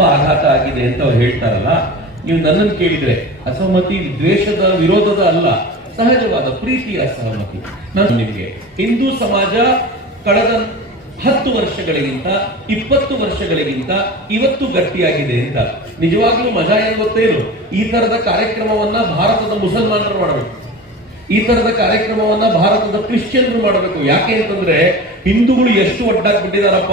ತುಂಬಾ ಆಘಾತ ಆಗಿದೆ ಅಂತ ಅವ್ರು ಹೇಳ್ತಾರಲ್ಲ, ನೀವು ನನ್ನನ್ನು ಕೇಳಿದ್ರೆ ಅಸಹಮತಿ, ದ್ವೇಷದ ವಿರೋಧದ ಅಲ್ಲ, ಸಹಜವಾದ ಪ್ರೀತಿಯ ಅಸಹಮತಿ. ನಾನು ನಿಮಗೆ ಹಿಂದೂ ಸಮಾಜ ಕಳೆದ ಹತ್ತು ವರ್ಷಗಳಿಗಿಂತ, ಇಪ್ಪತ್ತು ವರ್ಷಗಳಿಗಿಂತ ಇವತ್ತು ಗಟ್ಟಿಯಾಗಿದೆ ಅಂತ. ನಿಜವಾಗ್ಲೂ ಮಜಾ ಏನು ಗೊತ್ತೇನು ಈ ತರದ ಕಾರ್ಯಕ್ರಮವನ್ನ ಭಾರತದ ಮುಸಲ್ಮಾನರು ಮಾಡಬೇಕು. ಈ ತರದ ಕಾರ್ಯಕ್ರಮವನ್ನ ಭಾರತದ ಕ್ರಿಶ್ಚಿಯನ್ ಮಾಡಬೇಕು. ಯಾಕೆ ಅಂತಂದ್ರೆ ಹಿಂದೂಗಳು ಎಷ್ಟು ಒಟ್ಟಾಗ್ಬಿಟ್ಟಿದಾರಪ್ಪ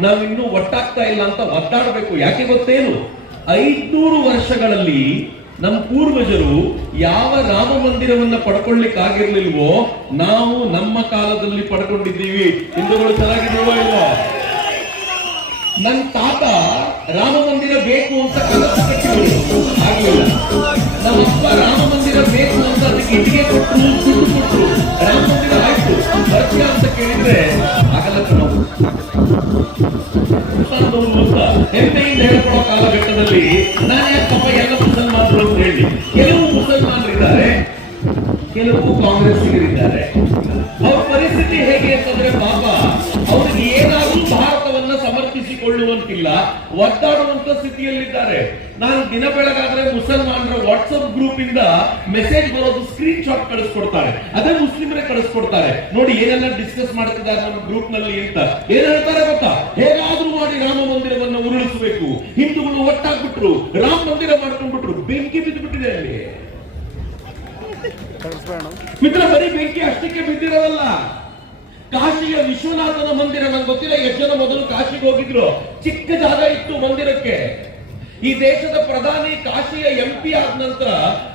ನಾವಿನ್ನೂ ಒಟ್ಟಾಗ್ತಾ ಇಲ್ಲ ಅಂತ ಒದ್ದಾಡಬೇಕು. ಯಾಕೆ ಗೊತ್ತೇನು? ಐದ್ನೂರು ವರ್ಷಗಳಲ್ಲಿ ನಮ್ಮ ಪೂರ್ವಜರು ಯಾವ ರಾಮ ಮಂದಿರವನ್ನ ಪಡ್ಕೊಳ್ಳಿಕ್ಕಾಗಿರ್ಲಿಲ್ವೋ, ನಾವು ನಮ್ಮ ಕಾಲದಲ್ಲಿ ಪಡ್ಕೊಂಡಿದ್ದೀವಿ. ಹಿಂದೂಗಳು ಚೆನ್ನಾಗಿದ್ದೀವೋ ಇಲ್ವೋ? ನನ್ನ ತಾತ ರಾಮ ಮಂದಿರ ಬೇಕು ಅಂತ ಕನಸು ಕಟ್ಟಿದ್ರು. ಆಗಲಿಲ್ಲ. ನಮ್ಮ ಅಪ್ಪ ರಾಮ ಮಂದಿರ ಬೇಕು ಅಂತ ಅದಕ್ಕೆ ಇಟ್ಟಿಗೆ ಕೊಟ್ಟರು ದುಡ್ಡು ಕೊಟ್ಟರು ರಾಮ ಮಂದಿರ ಆಯ್ತು. ಬರ್ತೀಯ ಅಂತ ಕೇಳಿದ್ರೆ ಆಗಲ್ಲ ನಾವು. ಹೆಮ್ಮೆಯಿಂದ ಹೇಳ್ಕೊಡೋ ಕಾಲಘಟ್ಟದಲ್ಲಿ ನಾನು ಯಾಕಪ್ಪ ಎಲ್ಲ ಮುಸಲ್ಮಾನರು ಅಂತ ಹೇಳಿ. ಕೆಲವು ಮುಸಲ್ಮಾನರು ಇದ್ದಾರೆ ಕೆಲವು ಕಾಂಗ್ರೆಸ್ಸಿಗರಿದ್ದಾರೆ. ಅವ್ರ ಪರಿಸ್ಥಿತಿ ಹೇಗೆ ಅಂತಂದ್ರೆ ಪಾಪ, ಅವ್ರಿಗೆ ಸಮರ್ಥಿಸಿಕೊಳ್ಳುವಂತಿಲ್ಲ ಒದ್ದಾಡುವಂತ ಸ್ಥಿತಿಯಲ್ಲಿದ್ದಾರೆ. ನಾನು ದಿನ ಬೆಳಗಾದ್ರೆ ಮುಸಲ್ಮಾನರ ವಾಟ್ಸ್ಆಪ್ ಗ್ರೂಪ್ ಇಂದ ಮೆಸೇಜ್ ಬರೋದು ಸ್ಕ್ರೀನ್ ಶಾಟ್ ಕಳಿಸ್ಕೊಡ್ತಾರೆ. ಅದೇ ಮುಸ್ಲಿಮರೇ ಕಳಿಸ್ಕೊಡ್ತಾರೆ. ನೋಡಿ ಏನೆಲ್ಲ ಡಿಸ್ಕಸ್ ಮಾಡ್ತಿದ್ದಾರೆ ನಮ್ಮ ಗ್ರೂಪ್ನಲ್ಲಿ ಅಂತ. ಏನ್ ಹೇಳ್ತಾರೆ ಗೊತ್ತಾ? ಹೇಗಾದ್ರೂ ಮಾಡಿ ರಾಮ ಮಂದಿರವನ್ನು ಉರುಳಿಸಬೇಕು. ಹಿಂದೂಗಳು ಒಟ್ಟಾಗ್ಬಿಟ್ರು ರಾಮ ಮಂದಿರ ಮಾಡ್ಕೊಂಡ್ಬಿಟ್ರು. ಬೆಂಕಿ ಬಿದ್ದು ಬಿಟ್ಟಿದೆ ಅಲ್ಲಿ ಮಿತ್ರ ಬರೀ ಬೆಂಕಿ ಅಷ್ಟಕ್ಕೆ ಬಿದ್ದಿರೋದಲ್ಲ. ಕಾಶಿಯ ವಿಶ್ವನಾಥನ ಮಂದಿರ, ನಂಗೆ ಗೊತ್ತಿಲ್ಲ ಎಷ್ಟು ಜನ ಮೊದಲು ಕಾಶಿಗೆ ಹೋಗಿದ್ರು ಚಿಕ್ಕ ಜಾಗ ಇತ್ತು ಮಂದಿರಕ್ಕೆ. ಈ ದೇಶದ ಪ್ರಧಾನಿ ಕಾಶಿಯ ಎಂ ಪಿ ಆದ ನಂತರ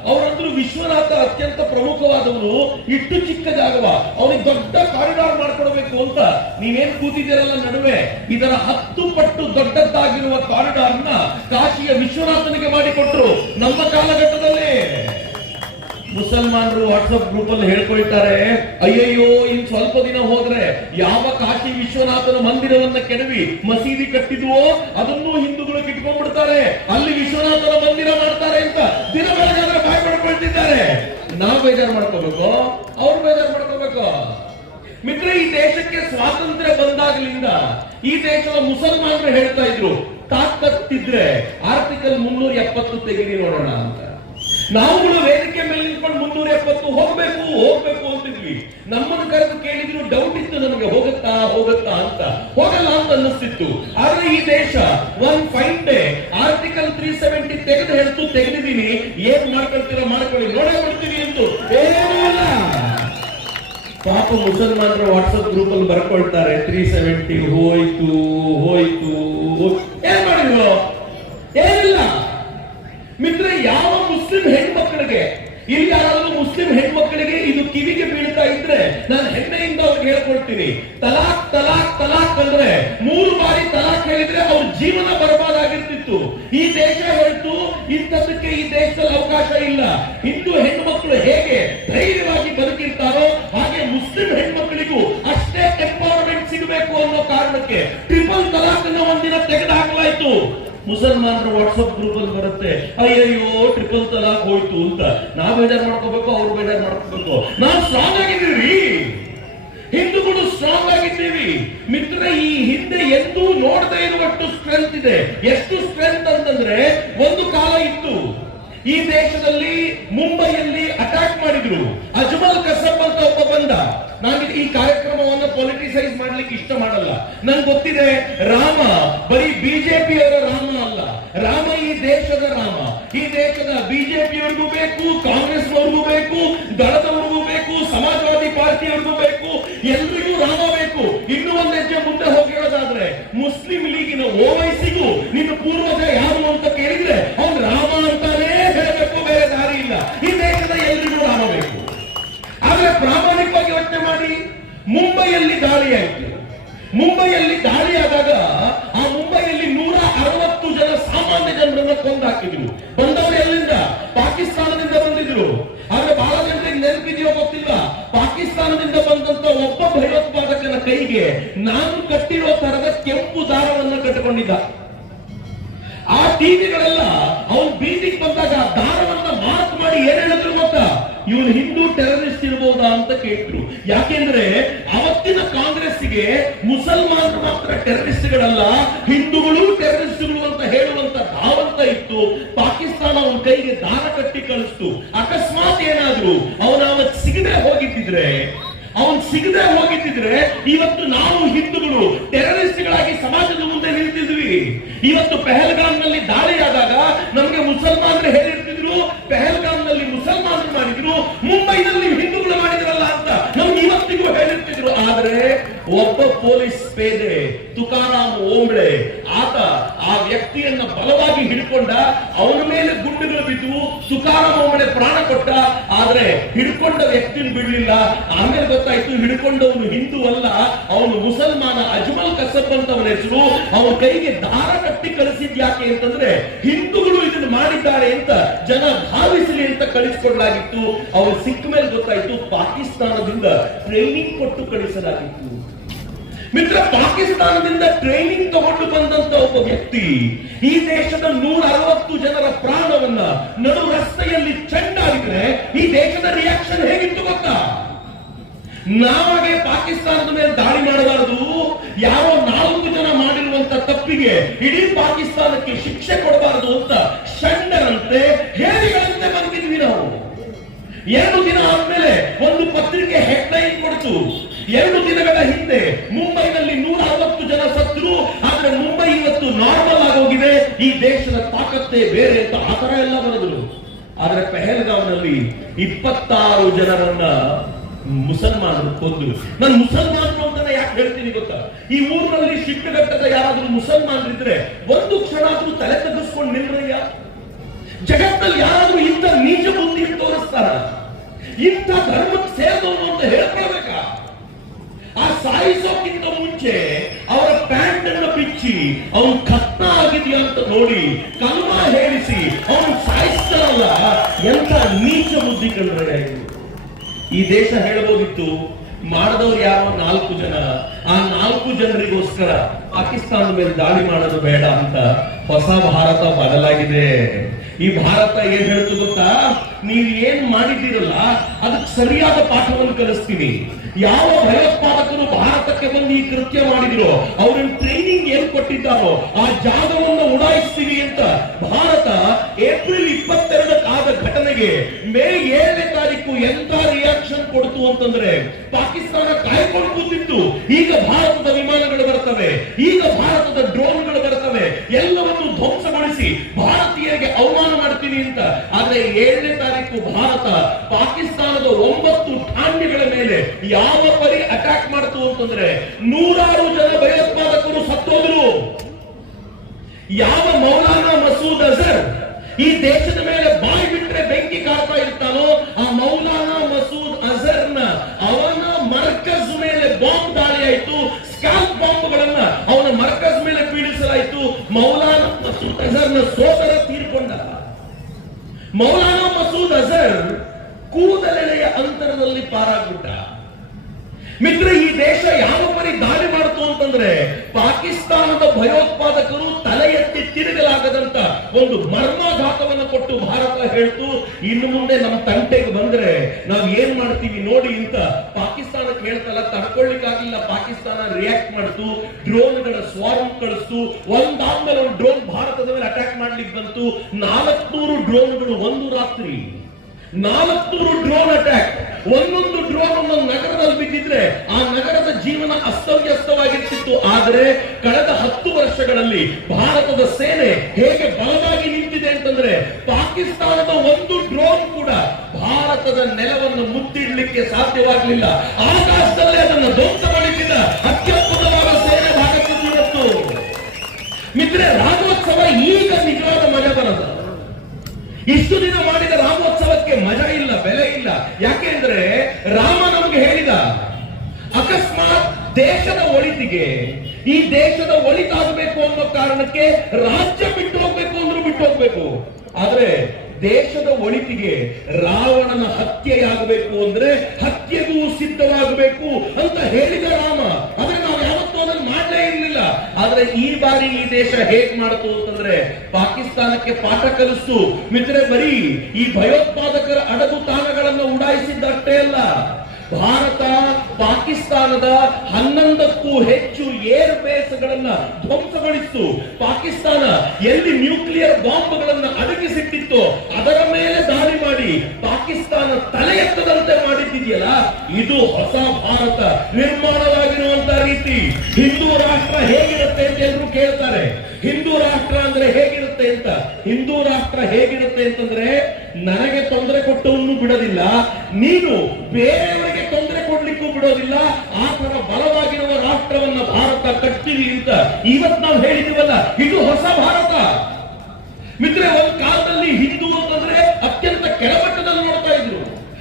ಅವರಂದ್ರು ವಿಶ್ವನಾಥ ಅತ್ಯಂತ ಪ್ರಮುಖವಾದವನು ಇಟ್ಟು ಚಿಕ್ಕ ಜಾಗವ. ಅವನಿಗೆ ದೊಡ್ಡ ಕಾರಿಡಾರ್ ಮಾಡ್ಕೊಡ್ಬೇಕು ಅಂತ ನೀವೇನ್ ಕೂತಿದ್ದೀರಲ್ಲ ನಡುವೆ? ಇದರ ಹತ್ತು ಪಟ್ಟು ದೊಡ್ಡದ್ದಾಗಿರುವ ಕಾರಿಡಾರ್ನ ಕಾಶಿಯ ವಿಶ್ವನಾಥನಿಗೆ ಮಾಡಿಕೊಟ್ರು ನಮ್ಮ ಕಾಲಘಟ್ಟದಲ್ಲಿ. ಮುಸಲ್ಮಾನರು ವಾಟ್ಸಪ್ ಗ್ರೂಪ್ ಅಲ್ಲಿ ಹೇಳ್ಕೊಳ್ತಾರೆ, ಅಯ್ಯಯ್ಯೋ, ಇನ್ ಸ್ವಲ್ಪ ದಿನ ಹೋದ್ರೆ ಯಾವ ಕಾಶಿ ವಿಶ್ವನಾಥನ ಮಂದಿರವನ್ನ ಕೆಡವಿ, ಮಸೀದಿ ಕಟ್ಟಿದ್ವೋ, ಅದನ್ನು ಹಿಂದೂಗಳು ಕಿಟ್ಕೊಂಡ್ಬಿಡ್ತಾರೆ ಅಲ್ಲಿ ವಿಶ್ವನಾಥನ ಮಂದಿರ ಮಾಡ್ತಾರೆ ಅಂತ ದಿನ ಬೆಳಗಾದ್ರೆ ಬಾಯ್ ಪಡ್ಕೊಳ್ತಿದ್ದಾರೆ ನಾವು ಬೇಜಾರು ಮಾಡ್ಕೋಬೇಕು? ಅವ್ರು ಬೇಜಾರು ಮಾಡ್ಕೋಬೇಕು? ಮಿತ್ರ, ಈ ದೇಶಕ್ಕೆ ಸ್ವಾತಂತ್ರ್ಯ ಬಂದಾಗಲಿಂದ ಈ ದೇಶದ ಮುಸಲ್ಮಾನರು ಹೇಳ್ತಾ ಇದ್ರು, ತಾಕತ್ತಿದ್ರೆ ಆರ್ಟಿಕಲ್ ಮುನ್ನೂರ ಎಪ್ಪತ್ತು ತೆಗಿರಿ ನೋಡೋಣ ಅಂತ. ನಾವುಗಳು ವೇದಿಕೆ ಮೇಲೆ ನಿಂತ್ಕೊಂಡು ಮುನ್ನೂರ ಎಪ್ಪತ್ತು ಹೋಗ್ಬೇಕು ಹೋಗ್ಬೇಕು ಅಂತಿದ್ವಿ. ನಮ್ಮನ್ನು ಕರೆದು ಕೇಳಿದ್ರು ಡೌಟ್ ಇತ್ತು ನಮಗೆ ಹೋಗುತ್ತಾ ಹೋಗುತ್ತಾ ಅಂತ. ಹೋಗಲ್ಲ ಅಂತ ಅನ್ನಿಸ್ತಿತ್ತು. ಆದ್ರೆ ಈ ದೇಶ one fine day article three seventy ತೆಗೆದು ಹೇಳ್ತು ತೆಗೆದಿದ್ದೀನಿ. ಏನ್ ಮಾಡ್ಕೊಳ್ತೀರಾ ಮಾಡ್ಕೊಳ್ಳಿ. ನೋಡೇ ಬಿಡ್ತೀನಿ ಇಲ್ಲ ಪಾಪ ಮುಸಲ್ಮಾನರು ವಾಟ್ಸಪ್ ಗ್ರೂಪ್ ಅಲ್ಲಿ ಬರ್ಕೊಳ್ತಾರೆ ತ್ರೀ ಸೆವೆಂಟಿ ಹೋಯ್ತು ಹೋಯ್ತು. ಹೇಳ್ಕೊಳ್ತೀನಿ ತಲಾಕ್ ತಲಾಕ್ ತಲಾಕ್ ಅಂದ್ರೆ ಮೂರು ಬಾರಿ ತಲಾಕ್ ಹೇಳಿದ್ರೆ ಅವ್ರ ಜೀವನ ಬರಬಾದಾಗಿರ್ತಿತ್ತು ಈ ದೇಶ ಹೊರತು ಇಂಥದಕ್ಕೆ ಈ ದೇಶದಲ್ಲಿ ಅವಕಾಶ ಇಲ್ಲ. ಹಿಂದೂ ಹೆಣ್ಮಕ್ಳು ಹೇಗೆ ಧೈರ್ಯವಾಗಿ ಬದುಕಿರ್ತಾರೋ ಹಾಗೆ ಮುಸ್ಲಿಂ ಹೆಣ್ಮಕ್ಳಿಗೂ ಅಷ್ಟೇ ಎಂಪವರ್ಮೆಂಟ್ ಸಿಗಬೇಕು ಅನ್ನೋ ಕಾರಣಕ್ಕೆ ಟ್ರಿಪಲ್ ತಲಾಕ್ ಅನ್ನ ಒಂದಿನ ತೆಗೆದು ಹಾಕಲಾಯ್ತು ಮುಸಲ್ಮಾನರ ವಾಟ್ಸಪ್ ಗ್ರೂಪ್ ಅಲ್ಲಿ ಬರುತ್ತೆ, ಅಯ್ಯಯ್ಯೋ ಟ್ರಿಪಲ್ ತಲಾಕ್ ಹೋಯ್ತು ಅಂತ. ನಾವ್ ಬೇಜಾರ್ ಮಾಡ್ಕೋಬೇಕು, ಅವ್ರು ಬೇಜಾರ್ ಮಾಡ್ಕೋಬೇಕು. ನಾವು ಸ್ಟ್ರಾಂಗ್ ಆಗಿದ್ದೀವಿ ಹಿಂದೂಗಳು ಸ್ಟ್ರಾಂಗ್ ಆಗಿದ್ದೀವಿ. ಮಿತ್ರ ಈ ಹಿಂದೆ ಎಂದೂ ನೋಡದೇ ಇರುವಷ್ಟು ಸ್ಟ್ರೆಂತ್ ಇದೆ. ಎಷ್ಟು ಸ್ಟ್ರೆಂತ್ ಅಂತಂದ್ರೆ, ಒಂದು ಕಾಲ ಇತ್ತು. ಈ ದೇಶದಲ್ಲಿ ಮುಂಬೈಯಲ್ಲಿ ಅಟ್ಯಾಕ್ ಮಾಡಿದ್ರು ಅಜ್ಮಲ್ ಕಸಬ್ ಅಂತ ಒಬ್ಬ ಬಂದ ನಾನು ಈ ಕಾರ್ಯಕ್ರಮವನ್ನ ಪೊಲಿಟಿಸೈಸ್ ಮಾಡ್ಲಿಕ್ಕೆ ಇಷ್ಟ ಮಾಡಲ್ಲ ನನ್ಗೆ ಗೊತ್ತಿದೆ ರಾಮ ಬರೀ ಬಿಜೆಪಿಯವರ ರಾಮ ಅಲ್ಲ ರಾಮ ಈ ದೇಶದ ರಾಮ ಈ ದೇಶದ ಬಿಜೆಪಿಯವ್ರಿಗೂ ಬೇಕು ಕಾಂಗ್ರೆಸ್ನವ್ರಿಗೂ ಬೇಕು ದಳದವ್ರಿಗೂ ಬೇಕು ಸಮಾಜವಾದಿ ಪಾರ್ಟಿಯವ್ರಿಗೂ ಬೇಕು ಎಲ್ರಿಗೂ ರಾಮ ಬೇಕು ಇನ್ನೂ ಒಂದ್ ಹೆಜ್ಜೆ ಮುಂದೆ ಹೋಗಿರೋದಾದ್ರೆ ಮುಸ್ಲಿಂ ಲೀಗಿನ ಓವೈಸಿಗೂ ನಿನ್ನ ಪೂರ್ವಜ ಯಾರು ಅಂತ ಕೇಳಿದ್ರೆ ಅವ್ನು ರಾಮ ಅಂತಾನೇ ಹೇಳಬೇಕು ಬೇರೆ ದಾರಿ ಇಲ್ಲ ಈ ದೇಶದ ಎಲ್ರಿಗೂ ರಾಮ ಬೇಕು ಆದ್ರೆ ಪ್ರಾಮಾಣಿಕವಾಗಿ ಯೋಚನೆ ಮಾಡಿ ಮುಂಬೈಯಲ್ಲಿ ದಾಳಿ ಆಯ್ತು ಮುಂಬೈಯಲ್ಲಿ ದಾಳಿ ಆದಾಗ ಆ ಮುಂಬೈಯಲ್ಲಿ ನೂರ ಅರವತ್ತು ಜನ ಸಾಮಾನ್ಯ ಜನರನ್ನ ಕೊಂದು ಹಾಕಿದ್ರು ಬಂದವರು ಎಲ್ಲಿಂದ ಪಾಕಿಸ್ತಾನದಿಂದ ಬಂದಿದ್ರು. ಆದ್ರೆ ಬಹಳ ಜನರಿಗೆ ನೆನಪಿದೆಯೋ ಗೊತ್ತಿಲ್ಲ. ಪಾಕಿಸ್ತಾನದಿಂದ ಬಂದಂತ ಒಬ್ಬ ಭಯೋತ್ಪಾದಕನ ಕೈಗೆ ನಾನು ಕಟ್ಟಿರೋ ತರದ ಕೆಂಪು ದಾರವನ್ನು ಕಟ್ಟಿಕೊಂಡಿದ್ದ. ಆ ಟಿವಿಗಳೆಲ್ಲ ಅವನು ಬೀದಿಗೆ ಬಂದಾಗ ದಾರವನ್ನ ಮಾರ್ಕ್ ಮಾಡಿ ಏನ್ ಹೇಳಿದ್ರು ಇವನು ಹಿಂದೂ ಟೆರರಿಸ್ಟ್ ಇರಬಹುದಾ ಅಂತ ಕೇಳಿದ್ರು. ಯಾಕೆಂದ್ರೆ ಅವತ್ತಿನ ಕಾಂಗ್ರೆಸ್ಸಿಗೆ ಮುಸಲ್ಮಾನರು ಮಾತ್ರ ಟೆರರಿಸ್ಟ್ಗಳಲ್ಲ ಹಿಂದೂಗಳು ಟೆರರಿಸ್ಟ್ಗಳು ಅಂತ ಹೇಳುವಂತ ಧಾವಂತ ಇತ್ತು. ಪಾಕಿಸ್ತಾನ ಅವನ ಕೈಗೆ ದಾರ ಕಟ್ಟಿ ಕಳಿಸ್ತು. ಅಕಸ್ಮಾತ್ ಏನಾದ್ರು ಅವನ ಅವತ್ ಸಿಗದೆ ಹೋಗಿದ್ದಿದ್ರೆ, ಅವನ್ ಸಿಗದೆ ಹೋಗಿದ್ದಿದ್ರೆ ಇವತ್ತು ನಾವು ಹಿಂದೂಗಳು ಟೆರರಿಸ್ಟ್ಗಳಾಗಿ ಸಮಾಜದ ಮುಂದೆ ನಿಲ್ತಿದ್ವಿ ಇವತ್ತು ಪೆಹಲ್ಗಾಮ್ನಲ್ಲಿ ದಾಳಿಯಾದಾಗ ನಮ್ಗೆ ಮುಸಲ್ಮಾನರು ಹೇಳಿರ್ತಿದ್ರು ಪೆಹಲ್ಗಾಮ್ನಲ್ಲಿ ಮುಸಲ್ಮಾನರು ಮಾಡಿದ್ರು, ಮುಂಬೈನಲ್ಲಿ ಹಿಂದೂಗಳು ಮಾಡಿದ್ರಲ್ಲ ಅಂತ ನಮ್ಗೆ ಇವತ್ತಿಗೂ ಹೇಳಿರ್ತಿದ್ರು. ಆದ್ರೆ ಒಬ್ಬ ಪೊಲೀಸ್ ಪೇದೆ ತುಕಾರಾಮ್ ಓಂಬ್ಳೆ, ಆತ ಆ ವ್ಯಕ್ತಿಯನ್ನ ಬಲವಾಗಿ ಹಿಡ್ಕೊಂಡ ಅವನ ಮೇಲೆ ಗುಂಡುಗಳು ಬಿದ್ದು ಸುಖಾರ ಪ್ರಾಣ ಕೊಟ್ಟ, ಆದ್ರೆ ಹಿಡ್ಕೊಂಡ ವ್ಯಕ್ತಿನ ಬಿಡ್ಲಿಲ್ಲ. ಆಮೇಲೆ ಗೊತ್ತಾಯ್ತು, ಹಿಡ್ಕೊಂಡವನು ಹಿಂದೂ ಅಲ್ಲ. ಅವನು ಮುಸಲ್ಮಾನ, ಅಜ್ಮಲ್ ಕಸಬ್ ಅಂತ ಅವನ ಹೆಸರು. ಅವನ ಕೈಗೆ ದಾರ ಕಟ್ಟಿ ಕಳಿಸಿದ್ ಯಾಕೆ ಅಂತಂದ್ರೆ ಹಿಂದೂಗಳು ಇದನ್ನು ಮಾಡಿದ್ದಾರೆ ಅಂತ ಜನ ಭಾವಿಸಲಿ ಅಂತ ಕಳಿಸಿಕೊಡ್ಲಾಗಿತ್ತು. ಅವನು ಸಿಕ್ಕ ಮೇಲೆ ಗೊತ್ತಾಯ್ತು, ಪಾಕಿಸ್ತಾನದಿಂದ ಟ್ರೈನಿಂಗ್ ಕೊಟ್ಟು ಕಳಿಸಲಾಗಿತ್ತು. ಮಿತ್ರ ಪಾಕಿಸ್ತಾನದಿಂದ ಟ್ರೈನಿಂಗ್ ತಗೊಂಡು ಬಂದಂತ ಒಬ್ಬ ವ್ಯಕ್ತಿ ಈ ದೇಶದ ನೂರ ಅರವತ್ತು ಜನರ ಪ್ರಾಣವನ್ನ ನಡು ರಸ್ತೆಯಲ್ಲಿ ಚೆಂಡಾಡಿದ್ರೆ ಈ ದೇಶದ ರಿಯಾಕ್ಷನ್ ಹೇಗಿತ್ತು ಗೊತ್ತಾ? ನಾವಾಗೆ ಪಾಕಿಸ್ತಾನದ ಮೇಲೆ ದಾಳಿ ಮಾಡಬಾರದು ಯಾವ ನಾಲ್ಕು ಜನ ಮಾಡಿರುವಂತ ತಪ್ಪಿಗೆ ಇಡೀ ಪಾಕಿಸ್ತಾನಕ್ಕೆ ಶಿಕ್ಷೆ ಕೊಡಬಾರದು ಅಂತ ಷಂಡರಂತೆ ಹೇಳಿಗಳಂತೆ ಬಂದಿದ್ವಿ ನಾವು. ಎರಡು ಆದ್ರೆ ಪೆಹಲ್ಗಾವ್ನಲ್ಲಿ ಇಪ್ಪತ್ತಾರು ಜನರನ್ನ ಮುಸಲ್ಮಾನರು ಕೊಂದರು. ನಾನು ಮುಸಲ್ಮಾನರು ಅಂತ ಯಾಕೆ ಹೇಳ್ತೀನಿ ಗೊತ್ತಾ? ಈ ಊರಿನಲ್ಲಿ ಶಿಡ್ಡಘಟ್ಟದ ಯಾರಾದ್ರೂ ಮುಸಲ್ಮಾನರಿದ್ರೆ ಒಂದು ಕ್ಷಣ ಆದ್ರೂ ತಲೆ ತಗ್ಗಿಸ್ಕೊಂಡು ನಿಲ್ರಯ್ಯ ಜಗತ್ತಲ್ಲಿ ಯಾರಾದ್ರೂ ಇಂಥ ನೀಚ ಬುದ್ಧಿ ತೋರಿಸ್ತಾರ? ಇಂಥ ಧರ್ಮಕ್ಕೆ ಸೇರಿದವನು ಅಂತ ಹೇಳ್ಕೊಳ್ಬೇಕಾ ಆ ಸಾಯಿಸೋಕ್ಕಿಂತ ಮುಂಚೆ ಅವರ ಪ್ಯಾಂಟ್ ಅನ್ನು ಬಿಚ್ಚಿ, ಅವನು ಕತ್ನ ಆಗಿದೆಯಾ ಅಂತ ನೋಡಿ ಕಲ್ಮ ಹೇಳಿಸಿ, ಅವನು ಈ ದೇಶ ಹೇಳಬಹುದಿತ್ತು ಮಾಡದವ್ರು ಯಾರೋ ನಾಲ್ಕು ಜನ. ಆ ನಾಲ್ಕು ಜನರಿಗೋಸ್ಕರ ಪಾಕಿಸ್ತಾನದ ಮೇಲೆ ದಾಳಿ ಮಾಡೋದು ಬೇಡ ಅಂತ ಹೊಸ ಭಾರತ ಬದಲಾಗಿದೆ ಈ ಭಾರತ ಏನ್ ಹೇಳ್ತು ಗೊತ್ತಾ? ನೀವ್ ಏನ್ ಮಾಡಿದ್ದೀರಲ್ಲ, ಅದಕ್ಕೆ ಸರಿಯಾದ ಪಾಠವನ್ನು ಕಲಿಸ್ತೀನಿ. ಯಾವ ಭಯೋತ್ಪಾದಕರು ಭಾರತಕ್ಕೆ ಬಂದು ಈ ಕೃತ್ಯ ಮಾಡಿದಿರೋ ಅವ್ರನ್ನ ಟ್ರೈನಿಂಗ್ ಏನ್ ಕೊಟ್ಟಿದ್ದಾರೋ, ಆ ಜಾಗವನ್ನು ಉಡಾಯಿಸ್ತೀವಿ ಅಂತ ಭಾರತ ಏಪ್ರಿಲ್ ಇಪ್ಪತ್ತೆರಡಕ್ಕಾದ ಘಟನೆಗೆ ಮೇ ಏಳನೇ ತಾರೀಕು ಎಂತ ರಿಯಾಕ್ಷನ್ ಕೊಡ್ತು ಅಂತಂದ್ರೆ ಪಾಕಿಸ್ತಾನ ಕಾಯ್ಕೊಂಡು ಕೂತಿತ್ತು. ಈಗ ಭಾರತದ ವಿಮಾನಗಳು ಬರ್ತವೆ. ಈಗ ಭಾರತದ ಡ್ರೋನ್ಗಳು ಬರ್ತವೆ. ಎಲ್ಲವನ್ನು ಧ್ವಂಸಗೊಳಿಸಿ ಭಾರತೀಯರಿಗೆ ಅವಮಾನ ಮಾಡ್ತೀನಿ ಅಂತ. ಆದ್ರೆ ಏಳನೇ ತಾರೀಕು ಭಾರತ ಪಾಕಿಸ್ತಾನದ ಒಂಬತ್ತು ಠಾಣ್ಯಗಳ ಮೇಲೆ ಯಾವ ಪರಿ ಅಟ್ಯಾಕ್ ಮಾಡ್ತು ಅಂತಂದ್ರೆ ನೂರಾರು ಜನ ಭಯೋತ್ಪಾದಕರು ಸತ್ತೋದ್ರು. ಯಾವ ಮೌಲಾನಾ ಮಸೂದ್ ಅಜರ್ ಈ ದೇಶದ ಮೇಲೆ ಬಾಯಿ ಕಾಡ್ತಾ ಇರ್ತಾನೋ, ಆ ಮೌಲಾನಾ ಮಸೂದ್ ಅಜರ್ನ, ಅವನ ಮರ್ಕಜ್ ಮೇಲೆ ಬಾಂಬ್ ದಾಳಿ ಆಯ್ತು ಬಾಂಬ್ ಬಾಂಬ್ಗಳನ್ನ ಅವನ ಮರ್ಕಜ್ ಮೇಲೆ ಪೀಡಿಸಲಾಯಿತು. ಮೌಲಾನಾ ಮಸೂದ್ ಅಜರ್ನ ಸೋದರ ತೀರ್ಕೊಂಡ. ಮೌಲಾನಾ ಮಸೂದ್ ಅಜರ್ ಕೂದಲೆಳೆಯ ಅಂತರದಲ್ಲಿ ಪಾರಾಗ್ಬಿಟ್ಟ. ಮಿತ್ರ ಈ ದೇಶ ಯಾವ ಪರಿ ದಾಳಿ ಮಾಡ್ತು ಅಂತಂದ್ರೆ ಪಾಕಿಸ್ತಾನದ ಭಯೋತ್ಪಾದಕರು ತಲೆ ಎತ್ತಿ ತಿರುಗಲಾಗದಂತ ಒಂದು ಮರ್ಮಾಘಾತವನ್ನು ಕೊಟ್ಟು ಭಾರತ ಹೇಳ್ತು, ಇನ್ನು ಮುಂದೆ ನಮ್ಮ ತಂಟೆಗೆ ಬಂದ್ರೆ ನಾವ್ ಏನ್ ಮಾಡ್ತೀವಿ ನೋಡಿ ಅಂತ ಪಾಕಿಸ್ತಾನಕ್ಕೆ ಹೇಳ್ತಲ್ಲ ತಡ್ಕೊಳ್ಳಿಕ್ಕಾಗಿಲ್ಲ. ಪಾಕಿಸ್ತಾನ ರಿಯಾಕ್ಟ್ ಮಾಡ್ತು, ಡ್ರೋನ್ಗಳ ಸ್ವಾರಂ ಕಳಿಸ್ತು. ಒಂದಾದ್ಮೇಲೆ ಒಂದು ಡ್ರೋನ್ ಭಾರತದ ಮೇಲೆ ಅಟ್ಯಾಕ್ ಮಾಡ್ಲಿಕ್ಕೆ ಬಂತು. ನಾಲ್ಕುನೂರು ಡ್ರೋನ್ಗಳು ಒಂದು ರಾತ್ರಿ, ನಾಲ್ಕುನೂರು ಡ್ರೋನ್ ಅಟ್ಯಾಕ್ ಒಂದೊಂದು ಡ್ರೋನ್ ಒಂದೊಂದು ನಗರದಲ್ಲಿ ಬಿದ್ದಿದ್ರೆ ಆ ನಗರದ ಜೀವನ ಅಸ್ತವ್ಯಸ್ತವಾಗಿರ್ತಿತ್ತು. ಆದರೆ ಕಳೆದ ಹತ್ತು ವರ್ಷಗಳಲ್ಲಿ ಭಾರತದ ಸೇನೆ ಹೇಗೆ ಬಲವಾಗಿ ನಿಂತಿದೆ ಅಂತಂದ್ರೆ ಪಾಕಿಸ್ತಾನದ ಒಂದು ಡ್ರೋನ್ ಕೂಡ ಭಾರತದ ನೆಲವನ್ನು ಮುತ್ತಿಡ್ಲಿಕ್ಕೆ ಸಾಧ್ಯವಾಗಲಿಲ್ಲ. ಆಕಾಶದಲ್ಲೇ ಅದನ್ನು ಧ್ವಂಸಗೊಳಿಸಿದ ಅತ್ಯದ್ಭುತವಾದ ಸೇನೆ ಭಾರತದ್ದು ಇವತ್ತು ಮಿತ್ರೆ ರಾಜ್ಯೋತ್ಸವ ಈಗ ನಿಜವಾದ ಮಜಾ ಬರೋದು. ಇಷ್ಟು ದಿನ ಮಾಡಿದ ರಾಮೋತ್ಸವಕ್ಕೆ ಮಜಾ ಇಲ್ಲ, ಬೆಲೆ ಇಲ್ಲ. ಯಾಕೆಂದ್ರೆ ರಾಮ ನಮಗೆ ಹೇಳಿದ, ಅಕಸ್ಮಾತ್ ದೇಶದ ಒಳಿತಿಗೆ, ಈ ದೇಶದ ಒಳಿತಾಗಬೇಕು ಅನ್ನೋ ಕಾರಣಕ್ಕೆ ರಾಜ್ಯ ಬಿಟ್ಟು ಹೋಗ್ಬೇಕು ಅಂದ್ರೂ ಬಿಟ್ಟು ಹೋಗ್ಬೇಕು. ಆದ್ರೆ ದೇಶದ ಒಳಿತಿಗೆ ರಾವಣನ ಹತ್ಯೆಯಾಗಬೇಕು ಅಂದ್ರೆ ಹತ್ಯೆಗೂ ಸಿದ್ಧವಾಗಬೇಕು ಅಂತ ಹೇಳಿದ ರಾಮ. ಆದ್ರೆ ಈ ಬಾರಿ ಈ ದೇಶ ಹೇಗ್ ಮಾಡ್ತು ಅಂತಂದ್ರೆ ಪಾಕಿಸ್ತಾನಕ್ಕೆ ಪಾಠ ಕಲಿಸ್ತು. ಮಿತ್ರ ಬರೀ ಈ ಭಯೋತ್ಪಾದಕರ ಅಡಗು ತಾಣಗಳನ್ನು ಉಡಾಯಿಸಿದ್ದಷ್ಟೇ ಅಲ್ಲ. ಭಾರತ, ಪಾಕಿಸ್ತಾನದ ಹನ್ನೊಂದಕ್ಕೂ ಹೆಚ್ಚು ಏರ್ ಬೇಸ್ಗಳನ್ನ ಧ್ವಂಸಗೊಳಿಸಿತು. ಪಾಕಿಸ್ತಾನ ಎಲ್ಲಿ ನ್ಯೂಕ್ಲಿಯರ್ ಬಾಂಬ್ಗಳನ್ನ ಅಡಗಿಸಿಟ್ಟಿತ್ತು ಅದರ ಮೇಲೆ ದಾಳಿ ಮಾಡಿ ಪಾಕಿಸ್ತಾನ ತಲೆ ಎತ್ತದಂತೆ ಮಾಡಿದ್ದಿದೆಯಲ್ಲ? ಇದು ಹೊಸ ಭಾರತ ರೀತಿ ಹಿಂದೂ ರಾಷ್ಟ್ರ ಹೇಗಿರುತ್ತೆ ಅಂತ ಎಲ್ರು ಕೇಳ್ತಾರೆ. ಹಿಂದೂ ರಾಷ್ಟ್ರ ಅಂದ್ರೆ ಹೇಗಿರುತ್ತೆ ಅಂತ. ಹಿಂದೂ ರಾಷ್ಟ್ರ ಹೇಗಿರುತ್ತೆ ಅಂತಂದ್ರೆ, ನನಗೆ ತೊಂದರೆ ಕೊಟ್ಟವನ್ನು ಬಿಡೋದಿಲ್ಲ, ನೀನು ಬೇರೆಯವರಿಗೆ ತೊಂದರೆ ಕೊಡ್ಲಿಕ್ಕೂ ಬಿಡೋದಿಲ್ಲ ಆ ತರ ಬಲವಾಗಿರುವ ರಾಷ್ಟ್ರವನ್ನ ಭಾರತ ಕಟ್ಟಿರಿ ಅಂತ ಇವತ್ ನಾವು ಹೇಳಿದೀವಲ್ಲ, ಇದು ಹೊಸ ಭಾರತ. ಮಿತ್ರ ಒಂದು ಕಾಲದಲ್ಲಿ ಹಿಂದೂ ಅಂತಂದ್ರೆ ಅತ್ಯಂತ ಕೆಳಮಟ್ಟದಲ್ಲಿ ನೋಡ್ತಾ ಇದ್ರು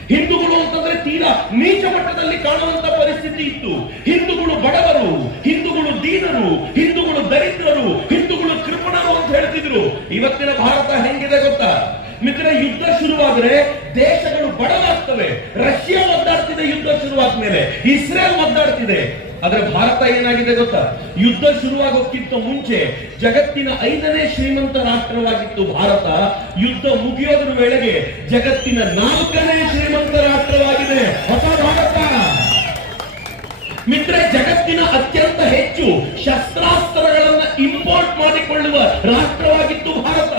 ಹಿಂದೂಗಳು ಅಂತಂದ್ರೆ ತೀರಾ ನೀಚ ಮಟ್ಟದಲ್ಲಿ ಕಾಣುವಂತ ಪರಿಸ್ಥಿತಿ ಇತ್ತು ಹಿಂದೂಗಳು ಬಡವರು ಹಿಂದೂಗಳು ದೀನರು ಹಿಂದೂಗಳು ದರಿದ್ರರು, ಹಿಂದೂಗಳು ಕೃಪಣರು ಅಂತ ಹೇಳ್ತಿದ್ರು. ಇವತ್ತಿನ ಭಾರತ ಹೆಂಗಿದೆ ಗೊತ್ತಾ? ಮಿತ್ರ ಯುದ್ಧ ಶುರುವಾದ್ರೆ ದೇಶಗಳು ಬಡವಾಗ್ತವೆ. ರಷ್ಯಾ ಒದ್ದಾಡ್ತಿದೆ ಯುದ್ಧ ಶುರುವಾದ್ಮೇಲೆ ಇಸ್ರೇಲ್ ಒದ್ದಾಡ್ತಿದೆ. ಆದ್ರೆ ಭಾರತ ಏನಾಗಿದೆ ಗೊತ್ತಾ? ಯುದ್ಧ ಶುರುವಾಗೋಕ್ಕಿಂತ ಮುಂಚೆ ಜಗತ್ತಿನ ಐದನೇ ಶ್ರೀಮಂತ ರಾಷ್ಟ್ರವಾಗಿತ್ತು ಭಾರತ. ಯುದ್ಧ ಮುಗಿಯೋದ್ರ ವೇಳೆಗೆ ಜಗತ್ತಿನ ನಾಲ್ಕನೇ ಶ್ರೀಮಂತ ರಾಷ್ಟ್ರವಾಗಿದೆ. ಮಿತ್ರ ಜಗತ್ತಿನ ಅತ್ಯಂತ ಹೆಚ್ಚು ಶಸ್ತ್ರಾಸ್ತ್ರಗಳನ್ನ ಇಂಪೋರ್ಟ್ ಮಾಡಿಕೊಳ್ಳುವ ರಾಷ್ಟ್ರವಾಗಿತ್ತು ಭಾರತ.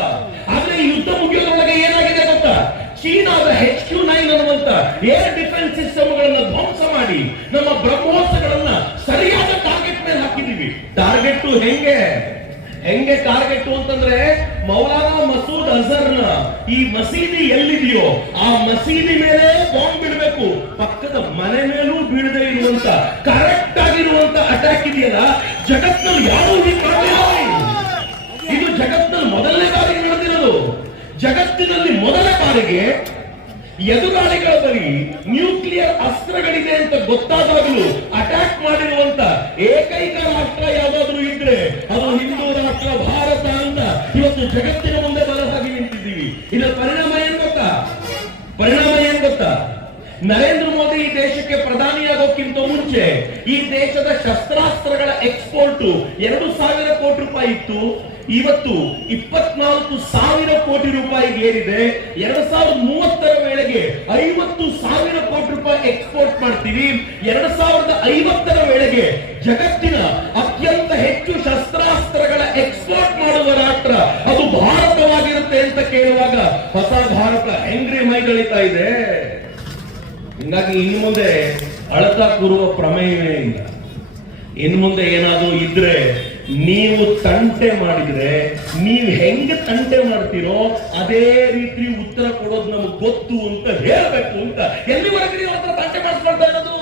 ಆದ್ರೆ ಯುದ್ಧ ಮುಗಿಯೋದ್ರೊಳಗೆ ಏನಾಗಿದೆ ಗೊತ್ತಾ? ಚೀನಾದ ಹೆಚ್ ಕ್ಯೂ ನೈನ್ ಅನ್ನುವಂತ ಏರ್ ಡಿಫೆನ್ಸ್ ಸಿಸ್ಟಮ್ಗಳನ್ನ ಧ್ವಂಸ ಮಾಡಿ ನಮ್ಮ ಬ್ರಹ್ಮೋಸಗಳನ್ನ ಸರಿಯಾದ ಟಾರ್ಗೆಟ್ ಮೇಲೆ ಹಾಕಿದೀವಿ ಟಾರ್ಗೆಟ್ ಹೆಂಗೆ? ಹೆಂಗೆ ಟಾರ್ಗೆಟ್ ಅಂತಂದ್ರೆ ಮೌಲಾನಾ ಮಸೂದ್ ಅಜರ್ನ ಈ ಮಸೀದಿ ಎಲ್ಲಿದೆಯೋ ಆ ಮಸೀದಿ ಮೇಲೆ ಬಾಂಬ್ ಬಿಡಬೇಕು ಪಕ್ಕದ ಮನೆ ಮೇಲೂ ಬೀಳದೆ ಇರುವಂತ ಕರೆಕ್ಟ್ ಆಗಿರುವಂತ ಅಟ್ಯಾಕ್ ಇದೆಯಲ್ಲ ಜಗತ್ನಲ್ಲಿ ಯಾರು. ಇದು ಜಗತ್ನಲ್ಲಿ ಮೊದಲನೇ ಬಾರಿಗೆ ನಡೆದಿರೋದು ಜಗತ್ತಿನಲ್ಲಿ ಮೊದಲ ಬಾರಿಗೆ ಎದುರಾಳಿಗಳ ಬಳಿ ನ್ಯೂಕ್ಲಿಯರ್ ಅಸ್ತ್ರಗಳಿದೆ ಅಂತ ಗೊತ್ತಾದಾಗಲೂ ಅಟ್ಯಾಕ್ ಮಾಡಿರುವಂತ ಏಕೈಕ ರಾಷ್ಟ್ರ ಯಾವುದಾದ್ರೂ ಇದ್ರೆ ಅದು ಹಿಂದೂ ರಾಷ್ಟ್ರ, ಭಾರತ ಅಂತ ಇವತ್ತು ಜಗತ್ತಿನ ಮುಂದೆ ಬಲವಾಗಿ ನಿಂತಿದ್ದೀವಿ. ಇದರ ಪರಿಣಾಮ ಏನ್ ಗೊತ್ತಾ? ಪರಿಣಾಮ ಏನ್ ಗೊತ್ತಾ? ನರೇಂದ್ರ ಮೋದಿ ಈ ದೇಶಕ್ಕೆ ಪ್ರಧಾನಿಯಾಗೋಕ್ಕಿಂತ ಮುಂಚೆ ಈ ದೇಶದ ಶಸ್ತ್ರಾಸ್ತ್ರಗಳ ಎಕ್ಸ್ಪೋರ್ಟ್ ಎರಡು ಸಾವಿರ ಕೋಟಿ ರೂಪಾಯಿ ಇತ್ತು. ಇವತ್ತು ಇಪ್ಪತ್ನಾಲ್ಕು ಸಾವಿರ ಕೋಟಿ ರೂಪಾಯಿಗೆ ಏರಿದೆ, ಎರಡ್ ಸಾವಿರದ ಮೂವತ್ತರ ವೇಳೆಗೆ ಐವತ್ತು ಸಾವಿರ ಕೋಟಿ ರೂಪಾಯಿ ಎಕ್ಸ್ಪೋರ್ಟ್ ಮಾಡ್ತೀವಿ. ಎರಡ್ ಸಾವಿರದ ಐವತ್ತರ ವೇಳೆಗೆ ಜಗತ್ತಿನ ಅತ್ಯಂತ ಹೆಚ್ಚು ಶಸ್ತ್ರಾಸ್ತ್ರಗಳ ಎಕ್ಸ್ಪೋರ್ಟ್ ಮಾಡುವ ರಾಷ್ಟ್ರ, ಅದು ಭಾರತವಾಗಿರುತ್ತೆ ಅಂತ ಕೇಳುವಾಗ ಹೊಸ ಭಾರತ ಹೆಂಗ್ರಿ ಮೈಗಳಿತಾ ಇದೆ? ಹಿಂಗಾಗಿ ಇನ್ನು ಮುಂದೆ ಅಳತಾ ಕೂರುವ ಪ್ರಮೇಯವೇ ಇಲ್ಲ. ಇನ್ನು ಮುಂದೆ ಏನಾದ್ರೂ ಇದ್ರೆ ನೀವು ತಂಟೆ ಮಾಡಿದ್ರೆ ನೀವು ಹೆಂಗೆ ತಂಟೆ ಮಾಡ್ತೀರೋ ಅದೇ ರೀತಿ ಉತ್ತರ ಕೊಡೋದು ನಮಗೆ ಗೊತ್ತು ಅಂತ ಹೇಳ್ಬೇಕು ಅಂತ. ಎಲ್ಲಿವರೆಗೆ ನೀವು ಹತ್ರ ತಂಟೆ ಮಾಡಿಸ್ಕೊಳ್ತಾ ಇರೋದು?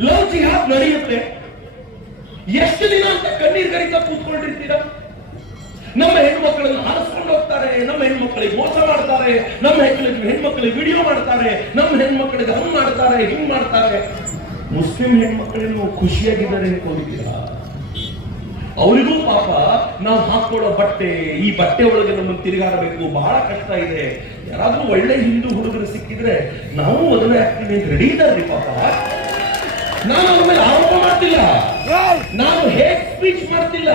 ಲವ್ ಜಿಹಾದ್ ನಡೆಯುತ್ತೆ. ಎಷ್ಟು ದಿನ ಅಂತ ಕಣ್ಣೀರ್ ಕರಿತಾ ಕೂತ್ಕೊಂಡಿರ್ತೀರಾ? ನಮ್ಮ ಹೆಣ್ಮಕ್ಳನ್ನು ಆರಿಸ್ಕೊಂಡು ಹೋಗ್ತಾರೆ, ನಮ್ಮ ಹೆಣ್ಮಕ್ಳಿಗೆ ಮೋಸ ಮಾಡ್ತಾರೆ, ನಮ್ಮ ಹೆಣ್ಮಕ್ಳಿಗೆ ಹೆಣ್ಮಕ್ಳಿಗೆ ವಿಡಿಯೋ ಮಾಡ್ತಾರೆ, ನಮ್ಮ ಹೆಣ್ಮಕ್ಳಿಗೆ ಹಂಗ್ ಮಾಡ್ತಾರೆ, ಹಿಂಗ್ ಮಾಡ್ತಾರೆ. ಮುಸ್ಲಿಂ ಹೆಣ್ಮಕ್ಳನ್ನು ಖುಷಿಯಾಗಿದ್ದಾರೆ ಅನ್ಕೊಂಡಿದ್ದೀರಾ? ಅವರಿಗೂ ಪಾಪ ನಾವು ಹಾಕೊಳ್ಳೋ ಬಟ್ಟೆ, ಈ ಬಟ್ಟೆ ಒಳಗೆ ನಮ್ಮನ್ನು ತಿರುಗಾಡಬೇಕು, ಬಹಳ ಕಷ್ಟ ಇದೆ. ಯಾರಾದ್ರೂ ಒಳ್ಳೆ ಹಿಂದೂ ಹುಡುಗರು ಸಿಕ್ಕಿದ್ರೆ ನಾವು ಮದುವೆ ಆಗ್ತೀವಿ ಅಂತ ರೆಡಿ ಇದ್ದಾರೆ ಪಾಪ. ನಾನು ಅವ್ರ ಮೇಲೆ ಆರೋಪ ಮಾಡ್ತಿಲ್ಲ. ನಾನು ಹೇಟ್ ಸ್ಪೀಚ್ ಮಾಡ್ತಿಲ್ಲ.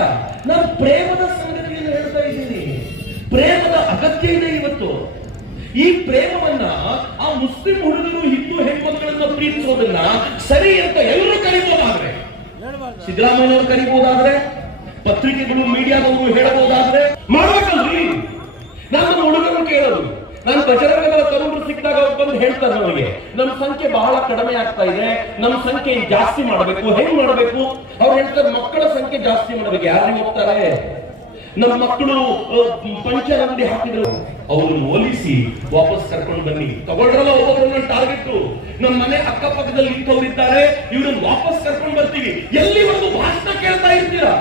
ನಾನು ಪ್ರೇಮದ ಸಂಗತಿಯನ್ನು ಹೇಳ್ತಾ ಇದ್ದೀನಿ. ಪ್ರೇಮದ ಅಗತ್ಯ ಇದೆ ಇವತ್ತು. ಈ ಪ್ರೇಮವನ್ನ ಆ ಮುಸ್ಲಿಂ ಹುಡುಗರು ಹಿಂದೂ ಹೆಣ್ಮಕ್ಕಳನ್ನ ಪ್ರೀತಿಸೋದನ್ನ ಸರಿ ಅಂತ ಎಲ್ಲರೂ ಕರಿಬೋದಾದ್ರೆ. ಸಿದ್ದರಾಮಯ್ಯನವರು ಕರಿಬಹುದಾದ್ರೆ ಪತ್ರಿಕೆಗಳು, ಮೀಡಿಯಾದವರು ಹೇಳಬಹುದಾದ್ರೆ ಮಾಡಬೇಕಲ್ರಿ ನಾನು ನನ್ನ ಹುಡುಗರು ಕೇಳೋದು ನಾನು ಬಜರಂಗದ ತರುಣರು ಸಿಕ್ಕಿದಾಗ ಅವ್ರು ಬಂದು ಹೇಳ್ತಾರೆ ನಮಗೆ ನಮ್ಮ ಸಂಖ್ಯೆ ಬಹಳ ಕಡಿಮೆ ಆಗ್ತಾ ಇದೆ ನಮ್ಮ ಸಂಖ್ಯೆ ಜಾಸ್ತಿ ಮಾಡಬೇಕು, ಹೆಂಗ್ ಮಾಡಬೇಕು? ಅವ್ರು ಹೇಳ್ತಾರೆ, ಮಕ್ಕಳ ಸಂಖ್ಯೆ ಜಾಸ್ತಿ ಮಾಡಬೇಕು. ಯಾರಿಗೆ ಹೋಗ್ತಾರೆ? ನಮ್ಮ ಮಕ್ಕಳು ಪಂಚರ್ ಅಂಗಡಿ ಹಾಕಿದ್ರು. ಅವ್ರನ್ನ ಹೋಲಿಸಿ ವಾಪಸ್ ಕರ್ಕೊಂಡು ಬನ್ನಿ. ತಗೊಳ್ರಲ್ಲ ಒಬ್ಬೊಬ್ಬರನ್ನ ಟಾರ್ಗೆಟ್. ನಮ್ಮ ಮನೆ ಅಕ್ಕಪಕ್ಕದಲ್ಲಿ ನಿಂತವರಿದ್ದಾರೆ ಇವ್ರನ್ನ ವಾಪಸ್ ಕರ್ಕೊಂಡು ಬರ್ತೀವಿ. ಎಲ್ಲಿ ಒಂದು ಭಾಷಣ ಕೇಳ್ತಾ ಇರ್ತೀರಾ?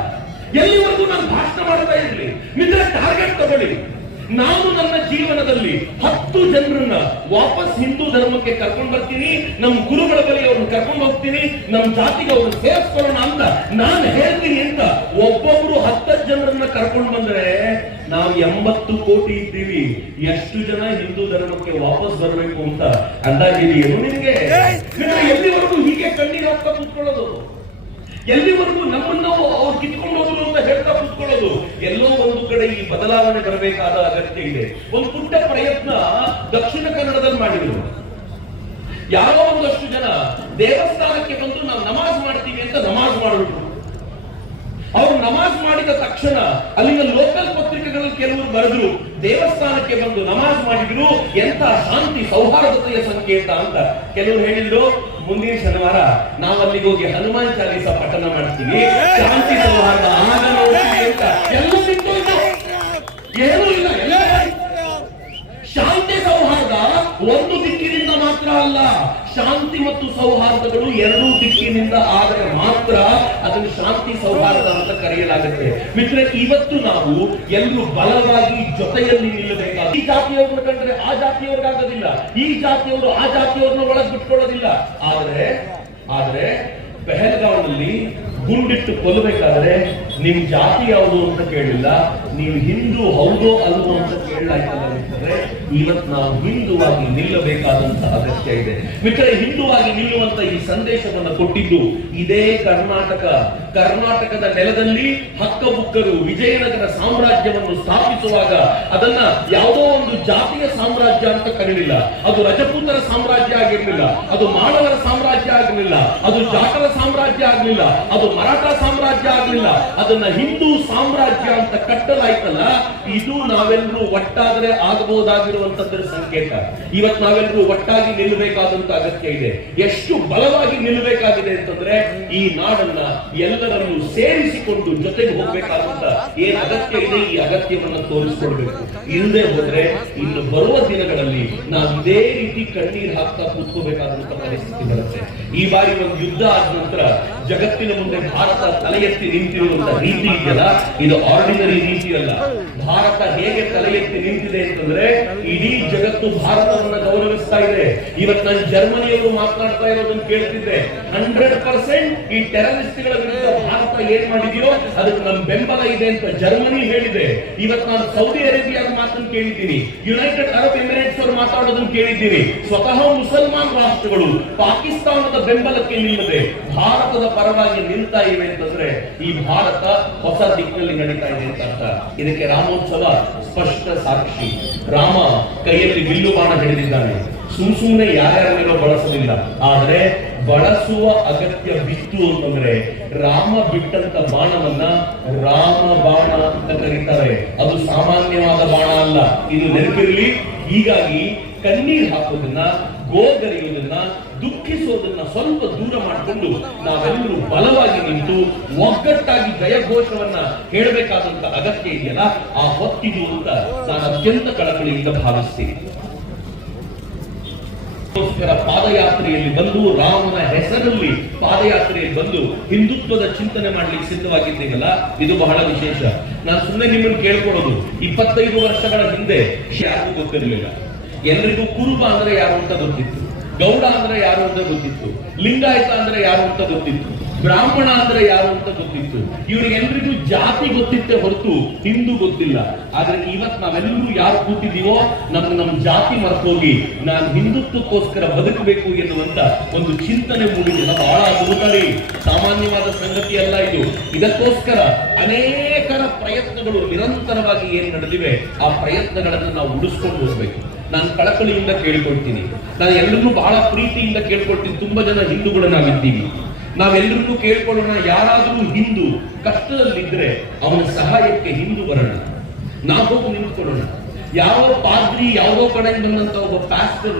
ಎಲ್ಲಿವರೆಗೂ ನಾನು ಭಾಷಣ ಮಾಡ್ತಾ ಇರಲಿ? ನಿಜ ಟಾರ್ಗೆಟ್ ತಗೊಳ್ಳಿ. ನಾನು ನನ್ನ ಜೀವನದಲ್ಲಿ ಹತ್ತು ಜನರನ್ನ ವಾಪಸ್ ಹಿಂದೂ ಧರ್ಮಕ್ಕೆ ಕರ್ಕೊಂಡು ಬರ್ತೀನಿ ನಮ್ಮ ಗುರುಗಳ ಬಳಿ ಅವ್ರನ್ನ ಕರ್ಕೊಂಡು ಹೋಗ್ತೀನಿ ನಮ್ಮ ಜಾತಿಗೆ ಅವ್ರನ್ನ ಸೇರಿಸ್ಕೊಳ್ಳೋಣ ಅಂತ ನಾನು ಹೇಳ್ತೀನಿ ಅಂತ ಒಬ್ಬೊಬ್ರು ಹತ್ತತ್ತು ಜನರನ್ನ ಕರ್ಕೊಂಡು ಬಂದ್ರೆ ನಾವು ಎಂಬತ್ತು ಕೋಟಿ ಇದ್ದೀವಿ ಎಷ್ಟು ಜನ ಹಿಂದೂ ಧರ್ಮಕ್ಕೆ ವಾಪಸ್ ಬರಬೇಕು ಅಂತ ಅಂದಾಜಿದೆಯೇನು ನಿಮಗೆ? ನಿಮ್ಗೆ ಎಲ್ಲಿವರೆಗೂ ಹೀಗೆ ಕಣ್ಣೀರು ಹಾಕ್ತಾ ಕೂತ್ಕೊಳ್ಳೋದು? ಎಲ್ಲಿವರೆಗೂ ನಮ್ಮನ್ನು ಅವ್ರು ಕಿತ್ಕೊಂಡು ಹೋದ್ರು ಅಂತ ಹೇಳ್ತಾ ಕುತ್ಕೊಳ್ಳೋದು? ಎಲ್ಲೋ ಒಂದು ಕಡೆ ಈ ಬದಲಾವಣೆ ಬರಬೇಕಾದ ಅಗತ್ಯ ಇದೆ. ಒಂದು ಪುಟ್ಟ ಪ್ರಯತ್ನ ದಕ್ಷಿಣ ಕನ್ನಡದಲ್ಲಿ ಮಾಡಿದ್ರು. ಯಾರೋ ಒಂದಷ್ಟು ಜನ ದೇವಸ್ಥಾನಕ್ಕೆ ಬಂದು ನಾವು ನಮಾಜ್ ಮಾಡ್ತೀವಿ ಅಂತ ನಮಾಜ್ ಮಾಡಿದ್ರು. ಅವ್ರು ನಮಾಜ್ ಮಾಡಿದ ತಕ್ಷಣ ಅಲ್ಲಿನ ಲೋಕಲ್ ಪತ್ರಿಕೆಗಳಲ್ಲಿ ಕೆಲವರು ಬರೆದ್ರು, ದೇವಸ್ಥಾನಕ್ಕೆ ಬಂದು ನಮಾಜ್ ಮಾಡಿದ್ರು ಎಂತ ಶಾಂತಿ ಸೌಹಾರ್ದತೆಯ ಸಂಕೇತ ಅಂತ. ಕೆಲವರು ಹೇಳಿದ್ರು ಮುಂದಿನ ಶನಿವಾರ ನಾವು ಅಲ್ಲಿಗೆ ಹೋಗಿ ಹನುಮಾನ್ ಚಾಲೀಸ ಪಠನ ಮಾಡ್ತೀವಿ. ಶಾಂತಿ ಸೌಹಾರ್ದ ಅಂತ ಏನೂ ಇಲ್ಲ ಶಾಂತಿ ಸೌಹಾರ್ದ ಒಂದು ದಿಕ್ಕಿನಿಂದ ಮಾತ್ರ ಅಲ್ಲ, ಶಾಂತಿ ಮತ್ತು ಸೌಹಾರ್ದಗಳು ಎರಡೂ ದಿಕ್ಕಿನಿಂದ ಆದರೆ ಮಾತ್ರ ಅದನ್ನು ಶಾಂತಿ, ಸೌಹಾರ್ದ ಅಂತ ಕರೆಯಲಾಗುತ್ತೆ. ಮಿತ್ರ ಇವತ್ತು ನಾವು ಎಲ್ಲರೂ ಬಲವಾಗಿ ಜೊತೆಯಲ್ಲಿ ನಿಲ್ಲಬೇಕಾದ ಈ ಜಾತಿಯವ್ರನ್ನ ಕಂಡ್ರೆ ಆ ಜಾತಿಯವ್ರಿಗಾಗೋದಿಲ್ಲ ಈ ಜಾತಿಯವರು ಆ ಜಾತಿಯವ್ರನ್ನ ಒಳಗೆ ಬಿಟ್ಕೊಳ್ಳೋದಿಲ್ಲ. ಆದ್ರೆ ಆದ್ರೆ ಪೆಹಲ್ಗಾವ್ನಲ್ಲಿ ಗುಂಡಿಟ್ಟು ಕೊಲ್ಲಬೇಕಾದ್ರೆ ನಿಮ್ ಜಾತಿ ಯಾವುದು ಅಂತ ಕೇಳಿಲ್ಲ, ನೀವು ಹಿಂದೂ ಹೌದೋ ಅಲ್ವೋ ಅಂತ ಕೇಳಲಾಯ್ತಲ್ಲ ಇವತ್ತು ನಾವು ಹಿಂದುವಾಗಿ ನಿಲ್ಲಬೇಕಾದಂತಹ ಅಗತ್ಯ ಇದೆ. ಮಿತ್ರರೆ, ಹಿಂದುವಾಗಿ ನಿಲ್ಲುವಂತ ಈ ಸಂದೇಶವನ್ನು ಕೊಟ್ಟಿದ್ದು ಇದೇ ಕರ್ನಾಟಕ. ಕರ್ನಾಟಕದ ನೆಲದಲ್ಲಿ ಹಕ್ಕಬುಕ್ಕರು ವಿಜಯನಗರ ಸಾಮ್ರಾಜ್ಯವನ್ನು ಸ್ಥಾಪಿಸುವಾಗ ಅದನ್ನ ಯಾವುದೋ ಒಂದು ಜಾತಿಯ ಸಾಮ್ರಾಜ್ಯ ಅಂತ ಕರೀಲಿಲ್ಲ. ಅದು ರಜಪೂತರ ಸಾಮ್ರಾಜ್ಯ ಆಗಿರಲಿಲ್ಲ, ಅದು ಮಾನವರ ಸಾಮ್ರಾಜ್ಯ ಆಗಲಿಲ್ಲ ಅದು ಜಾಟರ ಸಾಮ್ರಾಜ್ಯ ಆಗಲಿಲ್ಲ ಅದು ಮರಾಠ ಸಾಮ್ರಾಜ್ಯ ಆಗಲಿಲ್ಲ ಅದನ್ನ ಹಿಂದೂ ಸಾಮ್ರಾಜ್ಯ ಅಂತ ಕಟ್ಟಲಾಯ್ತಲ್ಲ, ಇದು ನಾವೆಲ್ಲರೂ ಒಟ್ಟಾದ್ರೆ ಆಗಬಹುದಾಗಿರುವಂತದ್ದರ ಸಂಕೇತ. ಇವತ್ ನಾವೆಲ್ಲರೂ ಒಟ್ಟಾಗಿ ನಿಲ್ಲಬೇಕಾದಂತ ಅಗತ್ಯ ಇದೆ. ಎಷ್ಟು ಬಲವಾಗಿ ನಿಲ್ಲಬೇಕಾಗಿದೆ ಅಂತಂದ್ರೆ, ಈ ನಾಡನ್ನ ಎಲ್ಲರನ್ನು ಸೇರಿಸಿಕೊಂಡು ಜೊತೆಗೆ ಹೋಗ್ಬೇಕಾದಂತ ಏನ್ ಅಗತ್ಯ ಇದೆ, ಈ ಅಗತ್ಯವನ್ನ ತೋರಿಸ್ಕೊಡ್ಬೇಕು. ಇಲ್ಲದೆ ಹೋದ್ರೆ ಇನ್ನು ಬರುವ ದಿನಗಳಲ್ಲಿ ನಾವು ಇದೇ ರೀತಿ ಕಣ್ಣೀರ್ ಹಾಕ್ತಾ ಕೂತ್ಕೋಬೇಕಾದಂತ ಪರಿಸ್ಥಿತಿ ಬರುತ್ತೆ. ಈ ಬಾರಿ ಒಂದು ಯುದ್ಧ ಆದ ನಂತರ ಜಗತ್ತಿನ ಮುಂದೆ ಭಾರತ ತಲೆ ಎತ್ತಿ ನಿಂತಿರುವಂತಹ ರೀತಿ ಇದೆಯಲ್ಲ? ಇದು ಆರ್ಡಿನರಿ ರೀತಿ ಅಲ್ಲ. ಭಾರತ ಹೇಗೆ ತಲೆ ಎತ್ತಿ ನಿಂತಿದೆ ಅಂತಂದ್ರೆ ಇಡೀ ಜಗತ್ತು ಭಾರತವನ್ನ ಗೌರವಿಸ್ತಾ ಇದೆ. ಇವತ್ತು ನಾನು ಜರ್ಮನಿಯವರು ಮಾತನಾಡ್ತಾ ಇರೋದನ್ನ ಕೇಳ್ತಿದ್ದೆ. ಹಂಡ್ರೆಡ್ ಪರ್ಸೆಂಟ್ ಈ ಟೆರರಿಸ್ಟ್ಗಳ ವಿರುದ್ಧ ಭಾರತ ಏನ್ ಮಾಡಿದೆಯೋ ಅದಕ್ಕೆ ನಮ್ ಬೆಂಬಲ ಇದೆ ಅಂತ ಜರ್ಮನಿ ಹೇಳಿದೆ. ಇವತ್ತು ನಾನು ಸೌದಿ ಅರೇಬಿಯಾದ ಮಾತನ್ನು ಕೇಳಿದ್ದೀನಿ. ಯುನೈಟೆಡ್ ಅರಬ್ ಎಮಿರೇಟ್ಸ್ ಅವರು ಮಾತಾಡೋದನ್ನು ಕೇಳಿದ್ದೀನಿ. ಸ್ವತಃ ಮುಸಲ್ಮಾನ್ ರಾಷ್ಟ್ರಗಳು ಪಾಕಿಸ್ತಾನದ ಬೆಂಬಲಕ್ಕೆ ನಿಲ್ಲದೆ ಭಾರತದ ಪರವಾಗಿ ನಿಲ್ತಾ ಇವೆ ಅಂತಂದ್ರೆ ಈ ಭಾರತ ಹೊಸ ದಿಕ್ಕಿನಲ್ಲಿ ನಡೀತಾ ಇದೆ ಅಂತ ಅರ್ಥ. ಇದಕ್ಕೆ ರಾಮೋತ್ಸವ ಸ್ಪಷ್ಟ ಸಾಕ್ಷಿ. ರಾಮ ಕೈಯಲ್ಲಿ ಬಿಲ್ಲು ಬಾಣ ಹಿಡಿದಿದ್ದಾನೆ. ಸುಮ್ ಸುಮ್ಮನೆ ಯಾರ್ಯಾರ ಮೇಲೋ ಬಳಸಲಿಲ್ಲ. ಆದ್ರೆ ಬಳಸುವ ಅಗತ್ಯ ಬಿತ್ತು ಅಂತಂದ್ರೆ ರಾಮ ಬಿಟ್ಟಂತ ಬಾಣವನ್ನ ರಾಮ ಬಾಣ ಅಂತ ಕರೀತಾರೆ. ಅದು ಸಾಮಾನ್ಯವಾದ ಬಾಣ ಅಲ್ಲ. ಇದು ನೆನಪಿರಲಿ. ಹೀಗಾಗಿ ಕಣ್ಣೀರ್ ಹಾಕೋದನ್ನ ಗೋಗರಿಯುವುದನ್ನ ದುಃಖಿಸುವುದನ್ನ ಸ್ವಲ್ಪ ದೂರ ಮಾಡಿಕೊಂಡು ನಾವೆಲ್ಲರೂ ಬಲವಾಗಿ ನಿಂತು ಒಗ್ಗಟ್ಟಾಗಿ ಜಯಘೋಷವನ್ನ ಹೇಳಬೇಕಾದಂತ ಅಗತ್ಯ ಇದೆಯಲ್ಲ? ಆ ಹೊತ್ತಿದು ಅಂತ ನಾನು ಅತ್ಯಂತ ಕಳಕಳಿಯಿಂದ ಭಾವಿಸ್ತೀನಿ. ಪಾದಯಾತ್ರೆಯಲ್ಲಿ ಬಂದು ರಾಮನ ಹೆಸರಲ್ಲಿ ಪಾದಯಾತ್ರೆಯಲ್ಲಿ ಬಂದು ಹಿಂದುತ್ವದ ಚಿಂತನೆ ಮಾಡ್ಲಿಕ್ಕೆ ಸಿದ್ಧವಾಗಿದ್ದೀವಲ್ಲ ಇದು ಬಹಳ ವಿಶೇಷ. ನಾನು ಸುಮ್ಮನೆ ನಿಮ್ಮನ್ನು ಕೇಳ್ಕೊಳ್ಳೋದು. ಇಪ್ಪತ್ತೈದು ವರ್ಷಗಳ ಹಿಂದೆ ಯಾರಿಗೂ ಗೊತ್ತಿರಲಿಲ್ಲ ಎಲ್ರಿಗೂ ಕುರುಬ ಅಂದ್ರೆ ಯಾರು ಅಂತ ಗೊತ್ತಿತ್ತು. ಗೌಡ ಅಂದ್ರೆ ಯಾರು ಅಂತ ಗೊತ್ತಿತ್ತು. ಲಿಂಗಾಯತ ಅಂದ್ರೆ ಯಾರು ಅಂತ ಗೊತ್ತಿತ್ತು. ಬ್ರಾಹ್ಮಣ ಅಂದ್ರೆ ಯಾರು ಅಂತ ಗೊತ್ತಿತ್ತು. ಇವ್ರಿಗೆಲ್ರಿಗೂ ಜಾತಿ ಗೊತ್ತಿತ್ತೆ ಹೊರತು ಹಿಂದೂ ಗೊತ್ತಿಲ್ಲ. ಆದ್ರೆ ಇವತ್ ನಾವೆಲ್ಲರೂ ಯಾರು ಕೂತಿದೀವೋ ನಮ್ ನಮ್ ಜಾತಿ ಮರ್ತೋಗಿ ನಾನು ಹಿಂದುತ್ವಕ್ಕೋಸ್ಕರ ಬದುಕಬೇಕು ಎನ್ನುವಂತ ಒಂದು ಚಿಂತನೆ ಮೂಡಿದೆಲ್ಲ ಬಹಳ ಅದ್ಭುತರಿ ಸಾಮಾನ್ಯವಾದ ಸಂಗತಿ ಅಲ್ಲ ಇದು. ಇದಕ್ಕೋಸ್ಕರ ಅನೇಕರ ಪ್ರಯತ್ನಗಳು ನಿರಂತರವಾಗಿ ಏನ್ ನಡೆದಿವೆ, ಆ ಪ್ರಯತ್ನಗಳನ್ನು ನಾವು ಉಳಿಸ್ಕೊಂಡು ಹೋಗ್ಬೇಕು. ನಾನು ಕಳಕಳಿಯಿಂದ ಕೇಳ್ಕೊಳ್ತೀನಿ. ನಾನು ಎಲ್ಲರನ್ನೂ ಬಹಳ ಪ್ರೀತಿಯಿಂದ ಕೇಳ್ಕೊಳ್ತೀನಿ. ತುಂಬಾ ಜನ ಹಿಂದೂಗಳು ನಾವಿದ್ದೀವಿ. ನಾವೆಲ್ಲರನ್ನೂ ಕೇಳ್ಕೊಳ್ಳೋಣ. ಯಾರಾದರೂ ಹಿಂದೂ ಕಷ್ಟದಲ್ಲಿದ್ರೆ ಅವನ ಸಹಾಯಕ್ಕೆ ಹಿಂದೂ ಬರೋಣ. ನಾವು ಹೋಗಿ ನಿಂತ್ಕೊಳ್ಳೋಣ. ಯಾವ ಪಾದ್ರಿ, ಯಾವುದೋ ಕಡೆಯಿಂದ ಬಂದಂತ ಒಬ್ಬ ಪ್ಯಾಸ್ಟರ್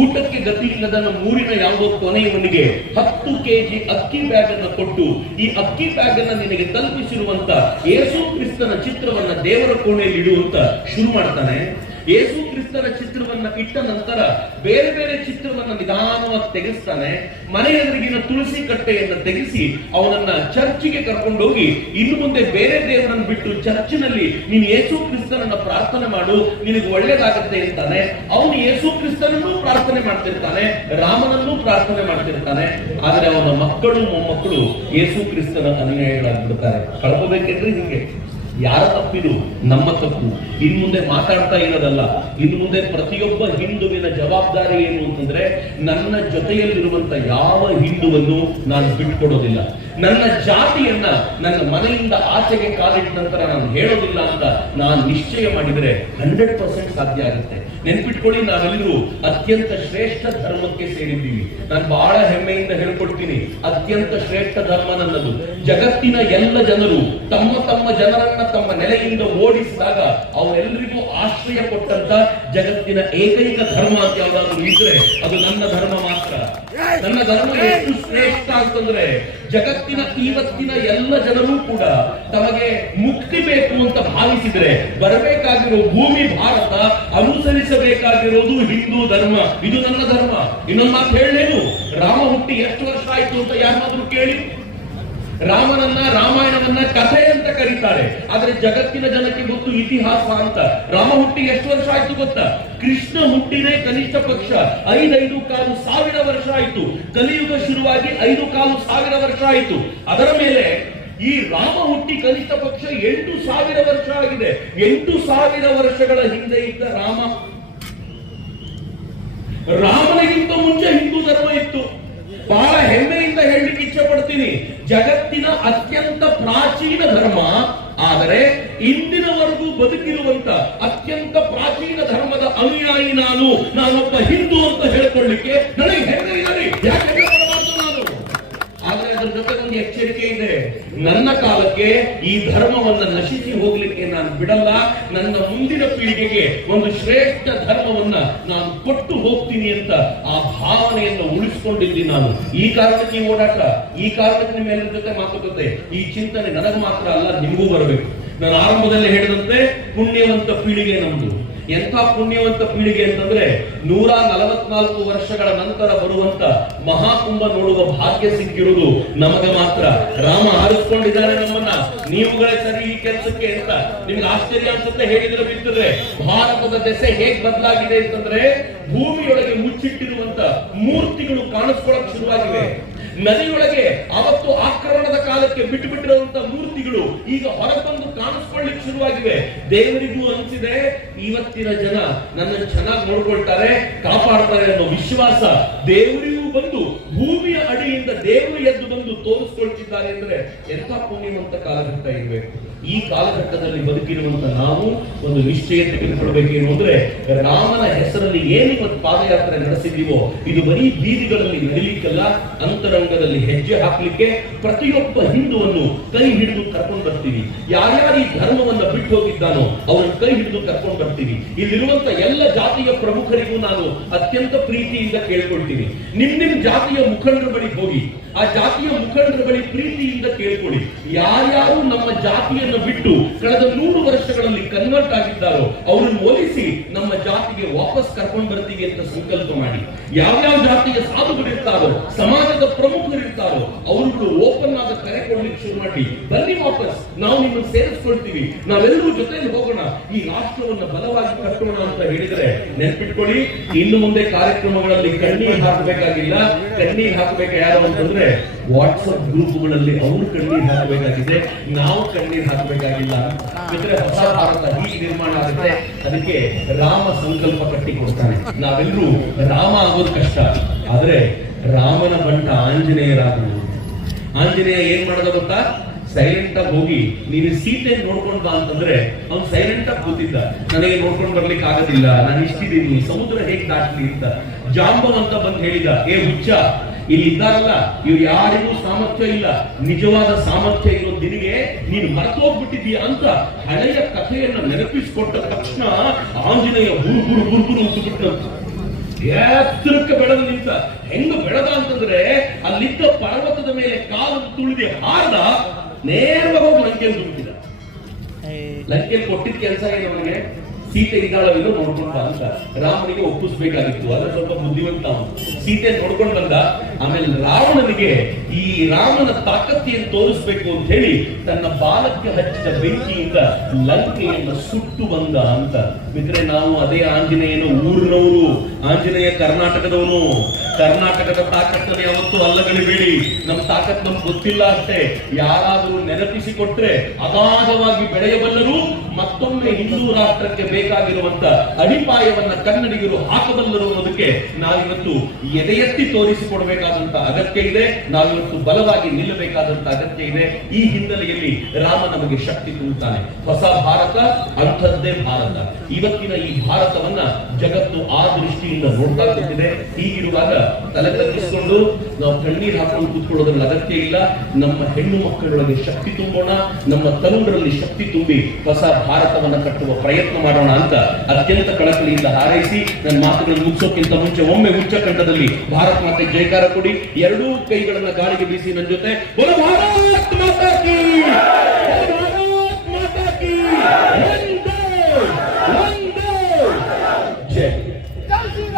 ಊಟಕ್ಕೆ ಗತಿ ಇಲ್ಲದ ನಮ್ಮ ಊರಿನ ಯಾವುದೋ ಕೊನೆಯವನಿಗೆ ಹತ್ತು ಕೆಜಿ ಅಕ್ಕಿ ಬ್ಯಾಗ್ ಅನ್ನು ಕೊಟ್ಟು ಈ ಅಕ್ಕಿ ಬ್ಯಾಗ್ ಅನ್ನ ನಿನಗೆ ತಲುಪಿಸಿರುವಂತ ಯೇಸು ಕ್ರಿಸ್ತನ ಚಿತ್ರವನ್ನ ದೇವರ ಕೋಣೆಯಲ್ಲಿ ಇಡುವಂತ ಶುರು ಮಾಡ್ತಾನೆ. ಯೇಸು ಕ್ರಿಸ್ತನ ಚಿತ್ರವನ್ನ ಇಟ್ಟ ನಂತರ ಬೇರೆ ಬೇರೆ ಚಿತ್ರವನ್ನ ನಿಧಾನವಾಗಿ ತೆಗೆಸ್ತಾನೆ ಮನೆ ಎದುರಿಗಿನ ತುಳಸಿ ಕಟ್ಟೆಯನ್ನ ತೆಗೆಸಿ ಅವನನ್ನ ಚರ್ಚಿಗೆ ಕರ್ಕೊಂಡೋಗಿ, ಇನ್ನು ಮುಂದೆ ಬೇರೆ ದೇವರನ್ನು ಬಿಟ್ಟು ಚರ್ಚಿನಲ್ಲಿ ನೀನು ಯೇಸು ಕ್ರಿಸ್ತನನ್ನ ಪ್ರಾರ್ಥನೆ ಮಾಡು, ನಿನಗೆ ಒಳ್ಳೇದಾಗತ್ತೆ ಅಂತಾನೆ. ಅವನು ಯೇಸು ಕ್ರಿಸ್ತನನ್ನು ಪ್ರಾರ್ಥನೆ ಮಾಡ್ತಿರ್ತಾನೆ, ರಾಮನನ್ನು ಪ್ರಾರ್ಥನೆ ಮಾಡ್ತಿರ್ತಾನೆ. ಆದ್ರೆ ಅವನ ಮಕ್ಕಳು ಮೊಮ್ಮಕ್ಕಳು ಯೇಸು ಕ್ರಿಸ್ತನ ಅನುಯಾಯಿಗಳಾಗ್ಬಿಡ್ತಾರೆ. ಕಳ್ಕೋಬೇಕೇನ್ರಿ ಹಿಂಗೆ ಯಾರ ತಪ್ಪಿದು ನಮ್ಮ ತಪ್ಪು. ಇನ್ ಮುಂದೆ ಮಾತಾಡ್ತಾ ಇರೋದಲ್ಲ. ಇನ್ನು ಮುಂದೆ ಪ್ರತಿಯೊಬ್ಬ ಹಿಂದುವಿನ ಜವಾಬ್ದಾರಿ ಏನು ಅಂತಂದ್ರೆ, ನನ್ನ ಜೊತೆಯಲ್ಲಿರುವಂತ ಯಾವ ಹಿಂದುವನ್ನು ನಾನು ಬಿಟ್ಕೊಡೋದಿಲ್ಲ. ನನ್ನ ಜಾತಿಯನ್ನ ನನ್ನ ಮನೆಯಿಂದ ಆಚೆಗೆ ಕಾಲಿಟ್ಟ ನಂತರ ನಾನು ಹೇಳೋದಿಲ್ಲ ಅಂತ ನಾನು ನಿಶ್ಚಯ ಮಾಡಿದರೆ ಹಂಡ್ರೆಡ್ ಪರ್ಸೆಂಟ್ ಸಾಧ್ಯ ಆಗುತ್ತೆ. ನೆನ್ಪಿಟ್ಕೊಳ್ಳಿ, ನಾವೆಲ್ಲರೂ ಅತ್ಯಂತ ಶ್ರೇಷ್ಠ ಧರ್ಮಕ್ಕೆ ಸೇರಿದ್ದೀವಿ. ನಾನು ಬಹಳ ಹೆಮ್ಮೆಯಿಂದ ಹೇಳ್ಕೊಡ್ತೀನಿ, ಅತ್ಯಂತ ಶ್ರೇಷ್ಠ ಧರ್ಮ ನನ್ನದು. ಜಗತ್ತಿನ ಎಲ್ಲ ಜನರು ತಮ್ಮ ತಮ್ಮ ಜನರನ್ನ ತಮ್ಮ ನೆಲೆಯಿಂದ ಓಡಿಸಿದಾಗ ಅವರೆಲ್ಲರಿಗೂ ಆಶ್ರಯ ಕೊಟ್ಟಂತ ಜಗತ್ತಿನ ಏಕೈಕ ಧರ್ಮ ಅಂತ ಯಾವ್ದಾದ್ರು ಇದ್ರೆ ಅದು ನನ್ನ ಧರ್ಮ ಮಾತ್ರ. ನನ್ನ ಧರ್ಮ ಎಷ್ಟು ಶ್ರೇಷ್ಠ ಅಂತಂದ್ರೆ ಜಗತ್ತಿನ ಇವತ್ತಿನ ಎಲ್ಲ ಜನರು ಕೂಡ ತಮಗೆ ಮುಕ್ತಿ ಬೇಕು ಅಂತ ಭಾವಿಸಿದ್ರೆ ಬರಬೇಕಾಗಿರೋ ಭೂಮಿ ಭಾರತ ಅನುಸರಿಸಬೇಕಾಗಿರೋದು ಹಿಂದೂ ಧರ್ಮ. ಇದು ನನ್ನ ಧರ್ಮ. ಇನ್ನೊಂದು ಮಾತು ಹೇಳಲೇನು? ರಾಮ ಹುಟ್ಟಿ ಎಷ್ಟು ವರ್ಷ ಆಯ್ತು ಅಂತ ಯಾರಾದ್ರೂ ಕೇಳಿ? ರಾಮನನ್ನ ರಾಮಾಯಣವನ್ನ ಕಥೆ ಅಂತ ಕರೀತಾರೆ. ಆದ್ರೆ ಜಗತ್ತಿನ ಜನಕ್ಕೆ ಗೊತ್ತು ಇತಿಹಾಸ ಅಂತ. ರಾಮ ಹುಟ್ಟಿ ಎಷ್ಟು ವರ್ಷ ಆಯ್ತು ಗೊತ್ತಾ? ಕೃಷ್ಣ ಹುಟ್ಟಿನೇ ಕನಿಷ್ಠ ಪಕ್ಷ. ಐದೈದು ಕಾಲು ಸಾವಿರ ವರ್ಷ ಆಯ್ತು. ಕಲಿಯುಗ ಶುರುವಾಗಿ ಐದು ಕಾಲು ಸಾವಿರ ವರ್ಷ ಆಯ್ತು. ಅದರ ಮೇಲೆ ಈ ರಾಮ ಹುಟ್ಟಿ ಕನಿಷ್ಠ ಪಕ್ಷ ಎಂಟು ಸಾವಿರ ವರ್ಷ ಆಗಿದೆ. ಎಂಟು ಸಾವಿರ ವರ್ಷಗಳ ಹಿಂದೆ ಇದ್ದ ರಾಮ. ರಾಮನಿಗಿಂತ ಮುಂಚೆ ಹಿಂದೂ ಧರ್ಮ ಇತ್ತು. ಬಹಳ ಹೆಮ್ಮೆಯಿಂದ ಹೇಳಲಿಕ್ಕೆ ಇಚ್ಛೆ ಪಡ್ತೀನಿ ಜಗತ್ತಿನ ಅತ್ಯಂತ ಪ್ರಾಚೀನ ಧರ್ಮ, ಆದರೆ ಇಂದಿನವರೆಗೂ ಬದುಕಿರುವಂತ ಅತ್ಯಂತ ಪ್ರಾಚೀನ ಧರ್ಮದ ಅನುಯಾಯಿ ನಾನು. ನಾನೊಬ್ಬ ಹಿಂದೂ ಅಂತ ಹೇಳ್ಕೊಳ್ಳಿಕ್ಕೆ ನನಗೆ ಹೆಮ್ಮೆ ಇದೆ. ಯಾಕೆ ಜೊತೆ ಎಚ್ಚರಿಕೆ ಇದೆ. ನನ್ನ ಕಾಲಕ್ಕೆ ಈ ಧರ್ಮವನ್ನ ನಶಿಸಿ ಹೋಗ್ಲಿಕ್ಕೆ ನಾನು ಬಿಡಲ್ಲ. ನನ್ನ ಮುಂದಿನ ಪೀಳಿಗೆಗೆ ಒಂದು ಶ್ರೇಷ್ಠ ಧರ್ಮವನ್ನ ನಾನು ಕೊಟ್ಟು ಹೋಗ್ತೀನಿ ಅಂತ ಆ ಭಾವನೆಯನ್ನು ಉಳಿಸ್ಕೊಂಡಿದ್ದೀನಿ ನಾನು. ಈ ಕಾರಣಕ್ಕೆ ಓಡಾಟ ಈ ಕಾರಣಕ್ಕೆ ನಿಮ್ಮೆಲ್ಲರ ಜೊತೆ ಮಾತುಕತೆ, ಈ ಚಿಂತನೆ ನನಗೆ ಮಾತ್ರ ಅಲ್ಲ, ನಿಮಗೂ ಬರಬೇಕು. ನಾನು ಆರಂಭದಲ್ಲಿ ಹೇಳಿದಂತೆ, ಪುಣ್ಯವಂತ ಪೀಳಿಗೆ ನಮ್ದು. ಎಂಥ ಪುಣ್ಯವಂತ ಪೀಳಿಗೆ ಅಂತಂದ್ರೆ ನೂರ ನಲವತ್ನಾಲ್ಕು ವರ್ಷಗಳ ನಂತರ ಬರುವಂತ ಮಹಾಕುಂಭ ನೋಡುವ ಭಾಗ್ಯ ಸಿಕ್ಕಿರುವುದು ನಮಗೆ ಮಾತ್ರ. ರಾಮ ಆರಿಸ್ಕೊಂಡಿದ್ದಾರೆ ನಮ್ಮನ್ನ. ನೀವುಗಳೇ ಸರಿ ಈ ಕೆಲಸಕ್ಕೆ ಅಂತ. ನಿಮ್ಗೆ ಆಶ್ಚರ್ಯ ಅನ್ಸುತ್ತೆ ಹೇಳಿದ್ರೆ ಬಿತ್ತಿದ್ರೆ ಭಾರತದ ದೆಸೆ ಹೇಗ್ ಬದಲಾಗಿದೆ ಅಂತಂದ್ರೆ ಭೂಮಿಯೊಳಗೆ ಮುಚ್ಚಿಟ್ಟಿರುವಂತ ಮೂರ್ತಿಗಳು ಕಾಣಿಸ್ಕೊಳಕ್ ಶುರುವಾಗಿವೆ. ನದಿಯೊಳಗೆ ಅವತ್ತು ಆಕ್ರಮಣದ ಕಾಲಕ್ಕೆ ಬಿಟ್ಟು ಮೂರ್ತಿಗಳು ಈಗ ಹೊರಬಂದು ಕಾಣಿಸ್ಕೊಳ್ಳಿಕ್ಕೆ ಶುರುವಾಗಿವೆ. ದೇವರಿಗೂ ಅನಿಸಿದೆ, ಇವತ್ತಿನ ಜನ ನನ್ನ ಚೆನ್ನಾಗಿ ನೋಡ್ಕೊಳ್ತಾರೆ, ಕಾಪಾಡ್ತಾರೆ ಅನ್ನೋ ವಿಶ್ವಾಸ ದೇವರಿಗೂ ಬಂದು ಭೂಮಿಯ ಅಡಿಯಿಂದ ದೇವರು ಎದ್ದು ಬಂದು ತೋರಿಸ್ಕೊಳ್ತಿದ್ದಾರೆ ಅಂದ್ರೆ ಎಂಥ ಪುಣ್ಯವಂತ ಕಾಲಘಟ್ಟ ಇರಬೇಕು ಈ ಕಾಲಘಟ್ಟದಲ್ಲಿ ಬದುಕಿರುವಂತ ನಾವು ಒಂದು ನಿಶ್ಚಯ ತೆಗೆದುಕೊಳ್ಬೇಕೇನು ಅಂದ್ರೆ ರಾಮನ ಹೆಸರಲ್ಲಿ ಏನು ಇವತ್ತು ಪಾದಯಾತ್ರೆ ನಡೆಸಿದೀವೋ ಇದು ಬರೀ ಬೀದಿಗಳಲ್ಲಿ ನಡಿಲಿಕ್ಕಲ್ಲ, ಅಂತರಂಗದಲ್ಲಿ ಹೆಜ್ಜೆ ಹಾಕ್ಲಿಕ್ಕೆ ಪ್ರತಿಯೊಬ್ಬ ಹಿಂದುವನ್ನು ಕೈ ಹಿಡಿದು ಕರ್ಕೊಂಡು ಬರ್ತೀವಿ. ಯಾರ್ಯಾರು ಈ ಧರ್ಮವನ್ನ ಬಿಟ್ಟು ಹೋಗಿದ್ದಾನೋ, ಅವರನ್ನು ಕೈ ಹಿಡಿದು ಕರ್ಕೊಂಡು ಬರ್ತೀವಿ. ಇಲ್ಲಿರುವಂತ ಎಲ್ಲ ಜಾತಿಯ ಪ್ರಮುಖರಿಗೂ ನಾನು ಅತ್ಯಂತ ಪ್ರೀತಿಯಿಂದ ಕೇಳ್ಕೊಳ್ತೀನಿ. ನಿಮ್ ನಿಮ್ ಜಾತಿಯ ಮುಖಂಡರ ಬಳಿ ಹೋಗಿ ಆ ಜಾತಿಯ ಮುಖಂಡರ ಬಳಿ ಪ್ರೀತಿಯಿಂದ ಕೇಳ್ಕೊಳ್ಳಿ. ಯಾರ್ಯಾರು ನಮ್ಮ ಜಾತಿಯನ್ನು ಬಿಟ್ಟು ಕಳೆದ ನೂರು ವರ್ಷಗಳಲ್ಲಿ ಕನ್ವರ್ಟ್ ಆಗಿದ್ದಾರೋ, ಅವರನ್ನು ಒಲಿಸಿ ನಮ್ಮ ಜಾತಿಗೆ ವಾಪಸ್ ಕರ್ಕೊಂಡು ಬರ್ತೀವಿ ಅಂತ ಸಂಕಲ್ಪ ಮಾಡಿ. ಯಾವ್ಯಾವ ಜಾತಿಯ ಸಾಧುಗಳಿರ್ತಾರೋ ಸಮಾಜದ ಪ್ರಮುಖರಿರ್ತಾರೋ ಅವರುಗಳು ಓಪನ್ ಆದ ಕರೆ ಕೊಡ್ಲಿಕ್ಕೆ ಶುರು ಮಾಡಿ, ಬನ್ನಿ ವಾಪಸ್, ನಾವು ನಿಮ್ಮನ್ನು ಸೇರಿಸ್ಕೊಳ್ತೀವಿ, ನಾವೆಲ್ಲರೂ ಜೊತೆಯಲ್ಲಿ ಹೋಗೋಣ, ಈ ರಾಷ್ಟ್ರವನ್ನ ಬಲವಾಗಿ ಕಟ್ಟೋಣ ಅಂತ ಹೇಳಿದ್ರೆ ನೆನ್ಪಿಟ್ಕೊಳ್ಳಿ, ಇನ್ನು ಮುಂದೆ ಕಾರ್ಯಕ್ರಮಗಳಲ್ಲಿ ಕಣ್ಣೀರ್ ಹಾಕಬೇಕಾಗಿಲ್ಲ, ಕಣ್ಣೀರ್ ಹಾಕಬೇಕು ಯಾರು ಅಂತಂದ್ರೆ ವಾಟ್ಸಪ್ ಗ್ರೂಪ್ಗಳಲ್ಲಿ ಅವರು ಕಣ್ಣೀರ್ ಹಾಕಬೇಕಾಗಿದೆ, ನಾವು ಕಣ್ಣೀರ್ ಹಾಕಬೇಕಾಗಿಲ್ಲ ಅಂದ್ರೆ ಹೊಸ ಭಾರತ ಹೀಗೆ ನಿರ್ಮಾಣ ಆಗುತ್ತೆ, ಅದಕ್ಕೆ ರಾಮ ಸಂಕಲ್ಪ ಕಟ್ಟಿ ಕೊಡ್ತಾನೆ ನಾವೆಲ್ಲರೂ ರಾಮ ಕಷ್ಟ. ಆದ್ರೆ ರಾಮನ ಬಂಟ ಆಂಜನೇಯರಾಗುವುದು ಆಂಜನೇಯ ಏನ್ ಮಾಡೋದ ಗೊತ್ತಾ? ಸೈಲೆಂಟ್ ಆಗಿ ಹೋಗಿ, ನೀನು ಸೀತೆ ನೋಡ್ಕೊಂಡ್ ಬಾ ಅಂತಂದ್ರೆ ಅವ್ನು ಸೈಲೆಂಟ್ ಆಗಿ ಕೂತಿದ್ದ. ನನಗೆ ನೋಡ್ಕೊಂಡ್ ಬರ್ಲಿಕ್ಕೆ ಆಗೋದಿಲ್ಲ, ನಾನು ಇಷ್ಟಿದ್ದೀನಿ, ಸಮುದ್ರ ಹೇಗ್ ದಾಟ್ಲಿ ಅಂತ. ಜಾಂಬವಂತ ಬಂದು ಹೇಳಿದ, ಏ ಹುಚ್ಚ, ಇಲ್ಲಿ ಇದ್ದಾರಲ್ಲ, ಇವ್ರು ಯಾರಿಗೂ ಸಾಮರ್ಥ್ಯ ಇಲ್ಲ. ನಿಜವಾದ ಸಾಮರ್ಥ್ಯ ಇರೋ ದಿನಿಗೆ ನೀನು ಮರ್ತೋಗ್ಬಿಟ್ಟಿದೀಯ ಅಂತ ಹಳೆಯ ಕಥೆಯನ್ನ ನೆನಪಿಸಿಕೊಟ್ಟ ತಕ್ಷಣ ಆಂಜನೇಯ ಬುರು ಬುರು ಬುರು ಉಸಿಬಿಟ್ಟು ಎತ್ತರಕ್ಕೆ ಬೆಳೆದು ನಿಂತ. ಹೆಂಗ ಬೆಳೆದ ಅಂತಂದ್ರೆ ಅಲ್ಲಿದ್ದ ಪರ್ವತದ ಮೇಲೆ ಕಾಲು ತುಳಿದಿ ಹಾರದ ನೇರವಾಗಿ ಹೋಗಿ ಲಂಕೆಯಲ್ಲಿ ದುಡ್ಡಿದ ಲಂಕೆಯಲ್ಲಿ ಕೊಟ್ಟಿದ್ದ ಕೆಲಸ ಏನು ಅವನಿಗೆ ಸೀತೆ ಇದ್ದಾಳವಿಲ್ಲ ನೋಡ್ಕೊಂಡ ಅಂತ ರಾಮನಿಗೆ ಒಪ್ಪಿಸ್ಬೇಕಾಗಿತ್ತು. ಅದ್ರ ಸ್ವಲ್ಪ ಬುದ್ಧಿವಂತ ಸೀತೆ ನೋಡ್ಕೊಂಡು ಬಂದ. ಆಮೇಲೆ ರಾವಣನಿಗೆ ಈ ರಾಮನ ತಾಕತ್ತಿಯನ್ನು ತೋರಿಸ್ಬೇಕು ಅಂತ ಹೇಳಿ ತನ್ನ ಬಾಲಕ್ಕೆ ಹಚ್ಚಿದ ಬೆಂಕಿಯಿಂದ ಲಂಕೆಯನ್ನು ಸುಟ್ಟು ಬಂದ ಅಂತ. ಮಿತ್ರೆ ನಾವು ಅದೇ ಆಂಜನೇಯನ ಊರಿನವರು ಆಂಜನೇಯ ಕರ್ನಾಟಕದವನು. ಕರ್ನಾಟಕದ ತಾಕತ್ತನ್ನು ಯಾವತ್ತೂ ಅಲ್ಲಗಳಿಬೇಡಿ ನಮ್ಮ ತಾಕತ್ ನಮ್ಗೆ ಗೊತ್ತಿಲ್ಲ ಅಷ್ಟೇ. ಯಾರಾದರೂ ನೆನಪಿಸಿಕೊಟ್ರೆ ಅಗಾಧವಾಗಿ ಬೆಳೆಯಬಲ್ಲರು, ಮತ್ತೊಮ್ಮೆ ಹಿಂದೂ ರಾಷ್ಟ್ರಕ್ಕೆ ಬೇಕಾಗಿರುವಂತ ಅಡಿಪಾಯವನ್ನ ಕನ್ನಡಿಗರು ಹಾಕಬಲ್ಲರು ಅನ್ನೋದಕ್ಕೆ ನಾವಿವತ್ತು ಎದೆಯೆತ್ತಿ ಎತ್ತಿ ತೋರಿಸಿಕೊಡಬೇಕಾದಂತ ಅಗತ್ಯ ಇದೆ. ನಾವಿವತ್ತು ಬಲವಾಗಿ ನಿಲ್ಲಬೇಕಾದಂತ ಅಗತ್ಯ ಇದೆ. ಈ ಹಿನ್ನೆಲೆಯಲ್ಲಿ ರಾಮ ನಮಗೆ ಶಕ್ತಿ ತುಂಬುತ್ತಾನೆ. ಹೊಸ ಭಾರತ ಅಂಥದ್ದೇ ಭಾರತ. ಇವತ್ತಿನ ಈ ಭಾರತವನ್ನ ಜಗತ್ತು ಆ ದೃಷ್ಟಿಯಿಂದ ನೋಡ್ತಾ ಕೂತಿದೆ. ಹೀಗಿರುವಾಗ ತಲೆ ತಗ್ಗಿಸಿಕೊಂಡು ನಾವು ಕಣ್ಣೀರ್ ಹಾಕೊಂಡು ಕೂತ್ಕೊಳ್ಳೋದ್ರಲ್ಲಿ ಅಗತ್ಯ ಇಲ್ಲ. ನಮ್ಮ ಹೆಣ್ಣು ಮಕ್ಕಳೊಳಗೆ ಶಕ್ತಿ ತುಂಬೋಣ. ನಮ್ಮ ತರುಣರಲ್ಲಿ ಶಕ್ತಿ ತುಂಬಿ ಹೊಸ ಭಾರತವನ್ನ ಕಟ್ಟುವ ಪ್ರಯತ್ನ ಮಾಡೋಣ ಅಂತ ಅತ್ಯಂತ ಕಳಕಳಿಯಿಂದ ಹಾರೈಸಿ, ನನ್ನ ಮಾತುಗಳನ್ನು ಮುಗಿಸೋಕ್ಕಿಂತ ಮುಂಚೆ ಒಮ್ಮೆ ಉಚ್ಚ ಕಂಠದಲ್ಲಿ ಭಾರತ ಮಾತೆ ಜಯಕಾರ ನೋಡಿ ಎರಡೂ ಕೈಗಳನ್ನ ಗಾಳಿಗೆ ಬೀಸಿ ನನ್ನ ಜೊತೆ ಬಲಭಾರತ್ ಮಾತಾ